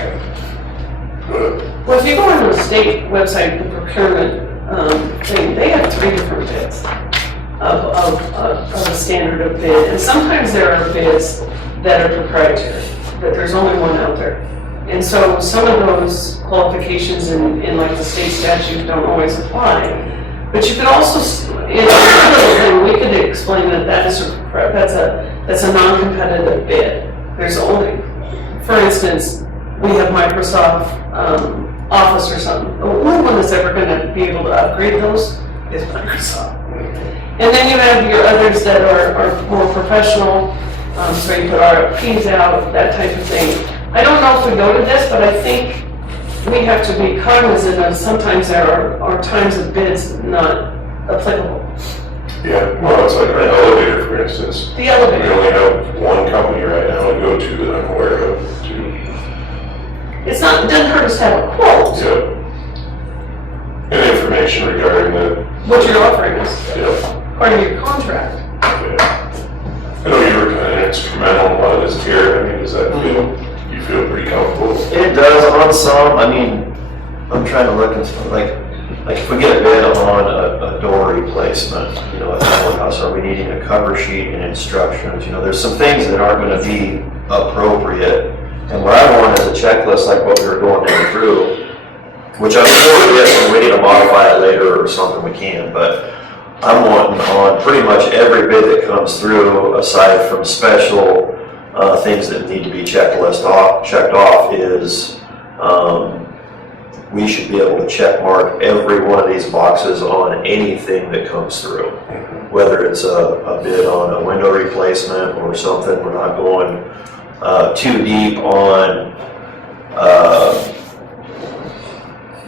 Well, if you go on the state website, the procurement thing, they have 3 different bids of a standard of bid, and sometimes there are bids that are proprietary, that there's only one out there. And so some of those qualifications in like the state statute don't always apply. But you could also, in another thing, we could explain that that's a non-competitive bid. There's only, for instance, we have Microsoft Office or something. The only one that's ever going to be able to upgrade those is Microsoft. And then you have your others that are more professional, so you put RFPs out, that type of thing. I don't know if we go to this, but I think we have to be cognizant of sometimes there are times of bids not applicable. Yeah, well, it's like an elevator, for instance. The elevator. We only have one company right now to go to that I'm aware of. It doesn't hurt us to have a quote. Yeah. And information regarding the. What you're offering us. Yeah. Part of your contract. Yeah. I know you were kind of instrumental in a lot of this here. I mean, does that you feel pretty comfortable? It does on some. I mean, I'm trying to look and stuff like if we get a bid on a door replacement, you know, at the courthouse, are we needing a cover sheet and instructions? You know, there's some things that aren't going to be appropriate. And what I want is a checklist like what we were going through, which I'm sure if we need to modify it later or something we can, but I'm wanting on pretty much every bid that comes through, aside from special things that need to be checked off is we should be able to check mark every one of these boxes on anything that comes through. Whether it's a bid on a window replacement or something, we're not going too deep on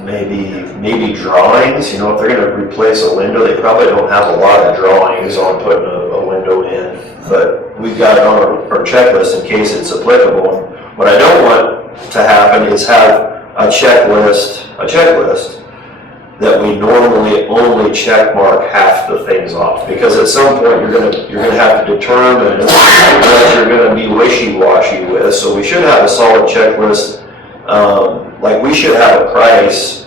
maybe drawings. You know, if they're going to replace a window, they probably don't have a lot of drawings on putting a window in, but we've got it on our checklist in case it's applicable. What I don't want to happen is have a checklist that we normally only check mark half the things off, because at some point you're gonna have to determine what you're gonna be wishy-washy with. So we should have a solid checklist. Like we should have a price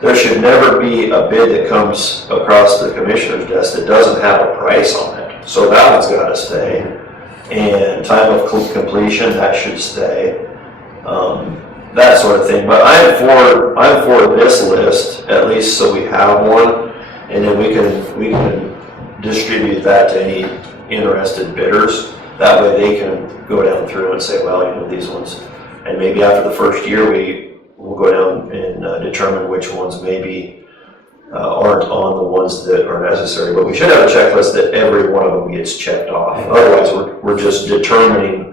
there should never be a bid that comes across the commissioner's desk that doesn't have a price on it. So that one's gotta stay. And time of completion, that should stay. That sort of thing. But I'm for this list, at least so we have one, and then we can distribute that to any interested bidders. That way they can go down through and say, well, you know, these ones, and maybe after the first year, we'll go down and determine which ones maybe aren't on the ones that are necessary. But we should have a checklist that every one of them gets checked off. Otherwise, we're just determining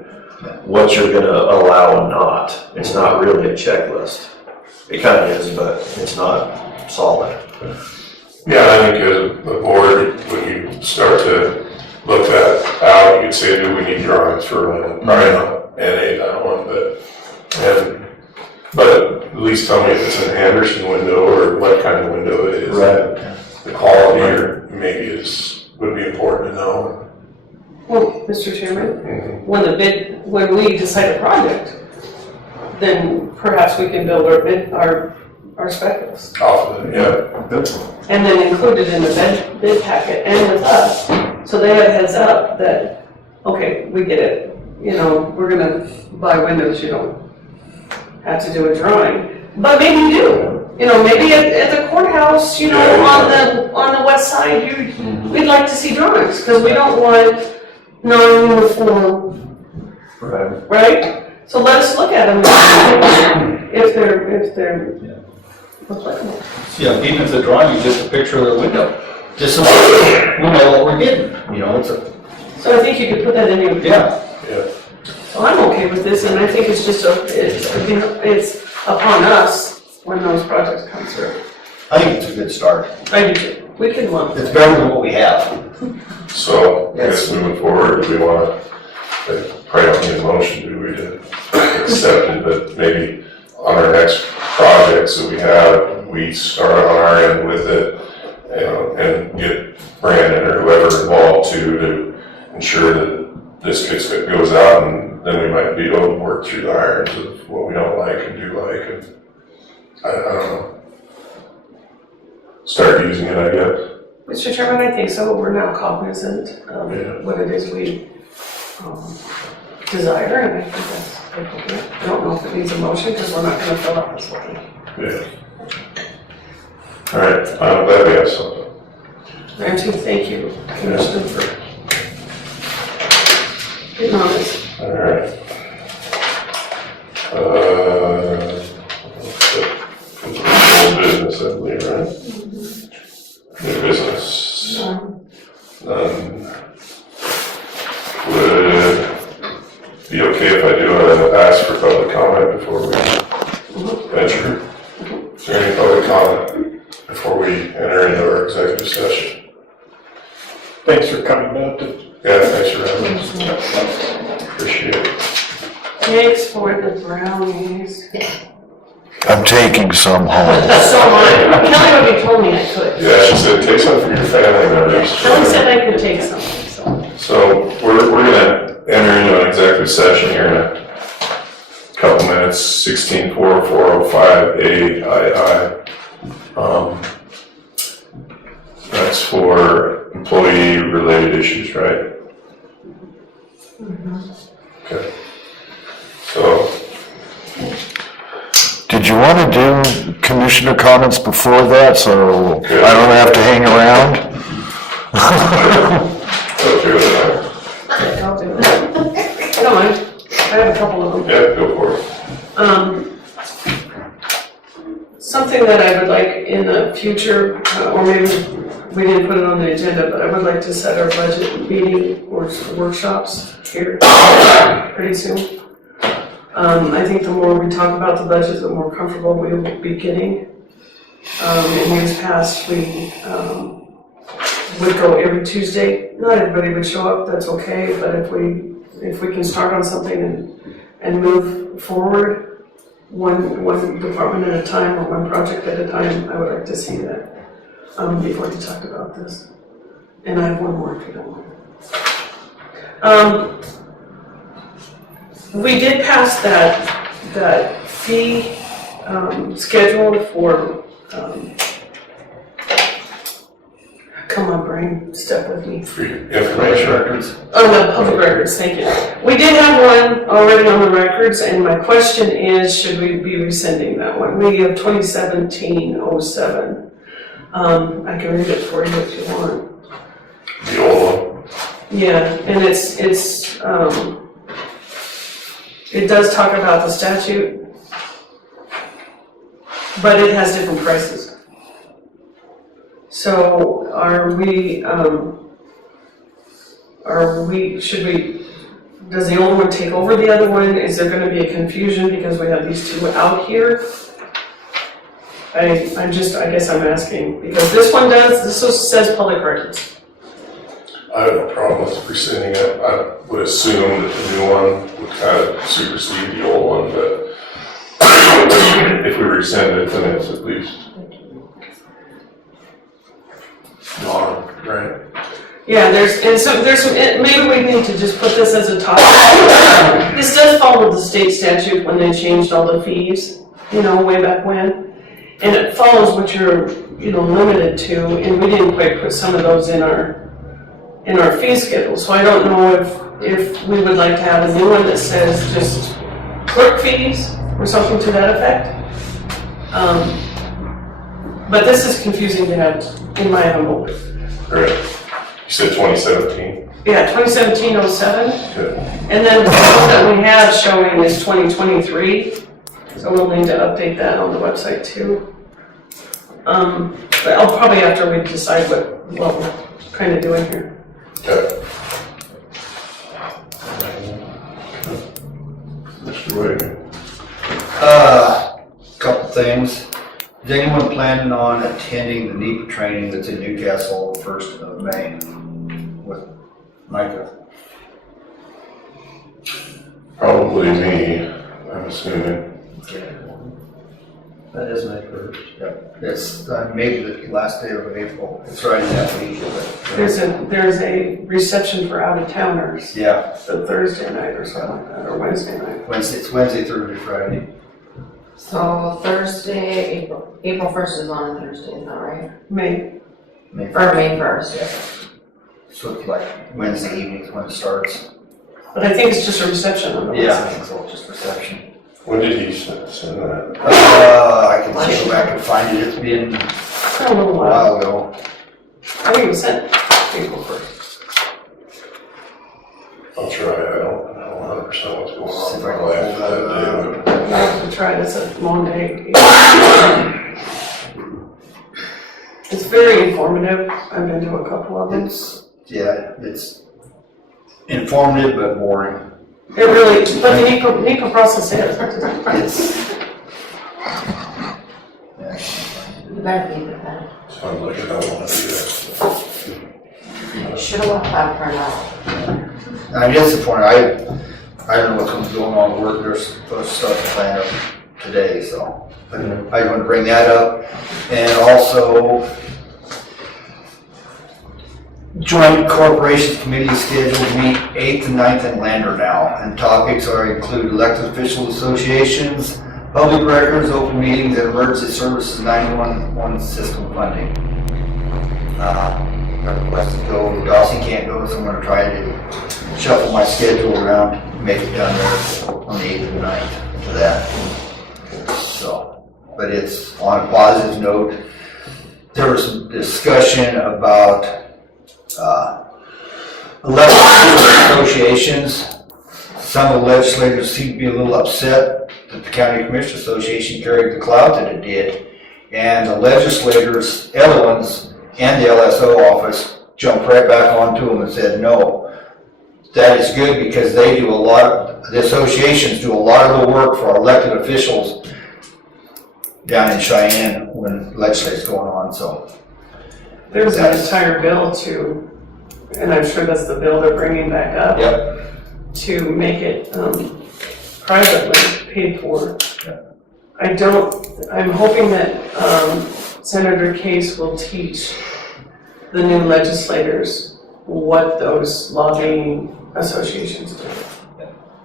what you're gonna allow and not. It's not really a checklist. It kind of is, but it's not solid. Yeah, I think as a board, when you start to look that out, you could say, do we need drawings for one? Probably not N8, I don't want, but at least tell me if it's an Anderson window or what kind of window it is. Right. The quality or maybe would be important to know. Well, Mr. Chairman, when we decide a project, then perhaps we can build our spec list. Off of it, yeah. And then include it in the bid packet and with us, so they have heads up that, okay, we get it. You know, we're gonna buy windows, you don't have to do a drawing, but maybe you do. You know, maybe at the courthouse, you know, on the west side, we'd like to see drawings, because we don't want non-uniform, right? So let us look at them, if they're applicable. Yeah, even if the drawing is just a picture of the window, just so we know what we're getting, you know, So I think you could put that in your. Yeah. So I'm okay with this, and I think it's just it's upon us when those projects come through. I think it's a good start. I do too. We can look. It's better than what we have. So, I guess moving forward, do we want to, probably don't need a motion, do we, to accept it, but maybe on our next projects that we have, we start on our end with it, and get Brandon or whoever involved to ensure that this goes out, and then we might be able to work through the irons of what we don't like and do like, and I don't know. Start using it, I guess. Mr. Chairman, I think so. We're now cognizant of what it is we desire, and I think that's appropriate. I don't know if it needs a motion, because we're not going to fill out this whole thing. Yeah. All right, I'm glad we have something. And too, thank you, Commissioner, for getting on this. All right. Old business, I believe, right? New business. Would it be okay if I do ask for public comment before we venture? Is there any public comment before we enter into our executive session? Thanks for coming back to. Yeah, thanks for having us. Appreciate it. Thanks for the brownies. I'm taking some home. So much. Kelly already told me I could. Yeah, she said take some for your family members. Kelly said I could take something, so. So we're gonna enter into an executive session here in a couple minutes, 16-405 II. That's for employee-related issues, right? Okay. So, Did you want to do commissioner comments before that, so I don't have to hang around? okay with that? I'll do it. I don't mind. I have a couple of them. Yeah, go for it. Something that I would like in the future, or maybe we didn't put it on the agenda, but I would like to set our budget meeting or workshops here pretty soon. I think the more we talk about the budget, the more comfortable we will be getting. In years past, we would go every Tuesday. Not everybody would show up, that's okay, but if we can start on something and move forward, one department at a time or one project at a time, I would like to see that before we talked about this. And I have one more if you don't mind. We did pass that fee schedule for Come on, brain, step with me. Information records. Oh, no, public records, thank you. We did have one already on the records, and my question is, should we be rescinding that one? We have 2017-07. I can read it for you if you want. The old one. Yeah, and it does talk about the statute, but it has different prices. So does the old one take over the other one? Is there gonna be a confusion because we have these two out here? I guess I'm asking, because this one this says public records. I have no problem with rescinding it. I would assume that the new one would kind of supersede the old one, but if we rescind it, then it's at least right? Yeah, there's some, maybe we need to just put this as a topic. This does follow the state statute when they changed all the fees, way back when. And it follows what you're, limited to, and we didn't quite put some of those in our fee schedule. So I don't know if we would like to have a new one that says just clerk fees or something to that effect. But this is confusing to have, in my humble. Great. You said 2017? Yeah, 2017-07. Good. And then the one that we have showing is 2023. So we'll need to update that on the website too. But I'll probably after we decide what we're kind of doing here. Okay. Mr. Wade. Couple things. Is anyone planning on attending the NEPA training that's in Newcastle 1st of May with Micah? Probably me, I'm assuming. That is May 1st. Yep. It's maybe the last day of April. It's right in that week. There's a reception for out-of-towners. Yeah. So Thursday night or something like that, or Wednesday night. It's Wednesday, Thursday, Friday. So Thursday, April 1st is on a Thursday, is that right? May. May Or May 1st. Yeah. So it's like Wednesday evenings when it starts. But I think it's just a reception on the Yeah, I website. think so, just reception. When did he send that? I can go back and find it. It's been A little a while. while ago. I think it was sent April 1st. I'll try, I don't know 100% what's going on See in if I my can life pull that that day, I have to try this at Monday. It's very informative. I've been to a couple of them. It's informative but boring. It really, but the NEPA process is. It's. You better leave it then. but sounds like I don't want to do that. Should've left that part out. I mean, that's the point. I don't know what's going on with work. There's supposed to start the plan up today, so I want to bring that up. And also, Joint Corporations Committee is scheduled to meet 8th and 9th in Lander now, and topics include elected officials associations, public records, open meetings, and emergency services 911 system funding. Got requested to go, Dawson can't go, so I'm gonna try to shuffle my schedule around, make it down there on the 8th and 9th for that. So, but it's on a positive note. There was some discussion about elected associations. Some of the legislators seem to be a little upset that the County Commissioners Association carried the clout that it did. And the legislators, other ones, and the LSO office jumped right back onto them and said, no, that is good because they do the associations do a lot of the work for our elected officials down in Cheyenne when legislation's going on, so. There's an entire bill to, and I'm sure that's the bill they're bringing back up. Yep. To make it privately paid for. I'm hoping that Senator Case will teach the new legislators what those lobbying associations do.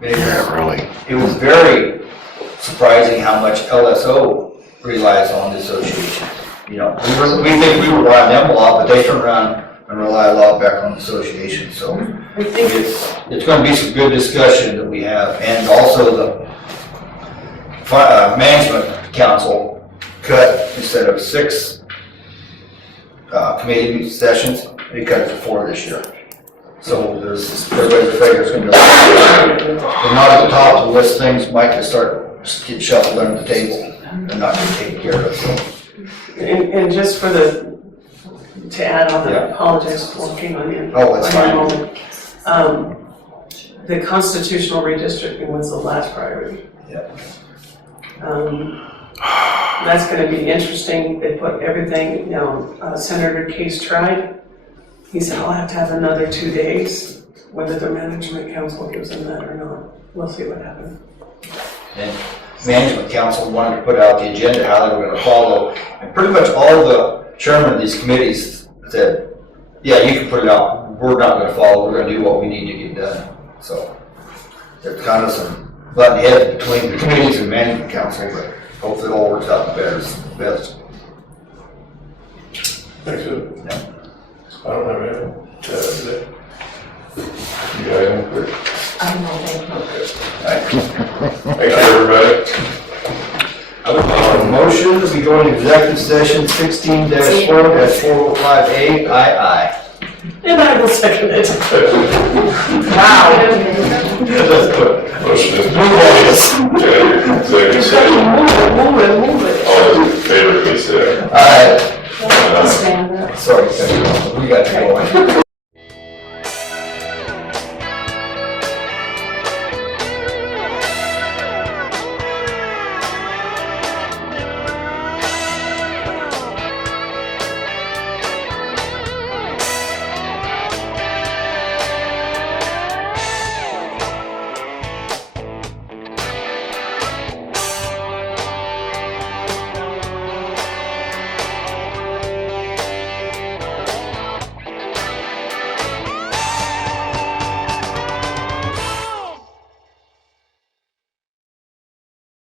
Yeah, really. It was very surprising how much LSO relies on the association. You know, we think we rely on them a lot, but they turn around and rely a lot back on the association, so. I think It's gonna be some good discussion that we have, and also the management council cut, instead of 6 committee sessions, they cut it to 4 this year. So everybody's afraid there's gonna be, they're not at the top of the list, things might just get shuffled under the table and not get taken care of, so. And just to add on, I Yeah. apologize for walking on in. Oh, that's fine. The constitutional redistricting was the last priority. Yeah. That's gonna be interesting. They put everything, Senator Case tried. He said, I'll have to have another 2 days, whether the management council gives him that or not. We'll see what happens. And management council wanted to put out the agenda, how they were gonna follow, and pretty much all the chairmen of these committees said, yeah, you can put it out, we're not gonna follow, we're gonna do what we need to get done. So, there's kind of some button heads between the committees and management council, but hopefully it all works out best. Thanks, Ed. I don't have anything to add today. You got anything, Chris? Thank you, everybody. Motion to be going to executive session 16-4-405A, aye. And I will second it. Motion is executive session. Move it. All those in favor, please say aye. Aye. Sorry, we got to go on.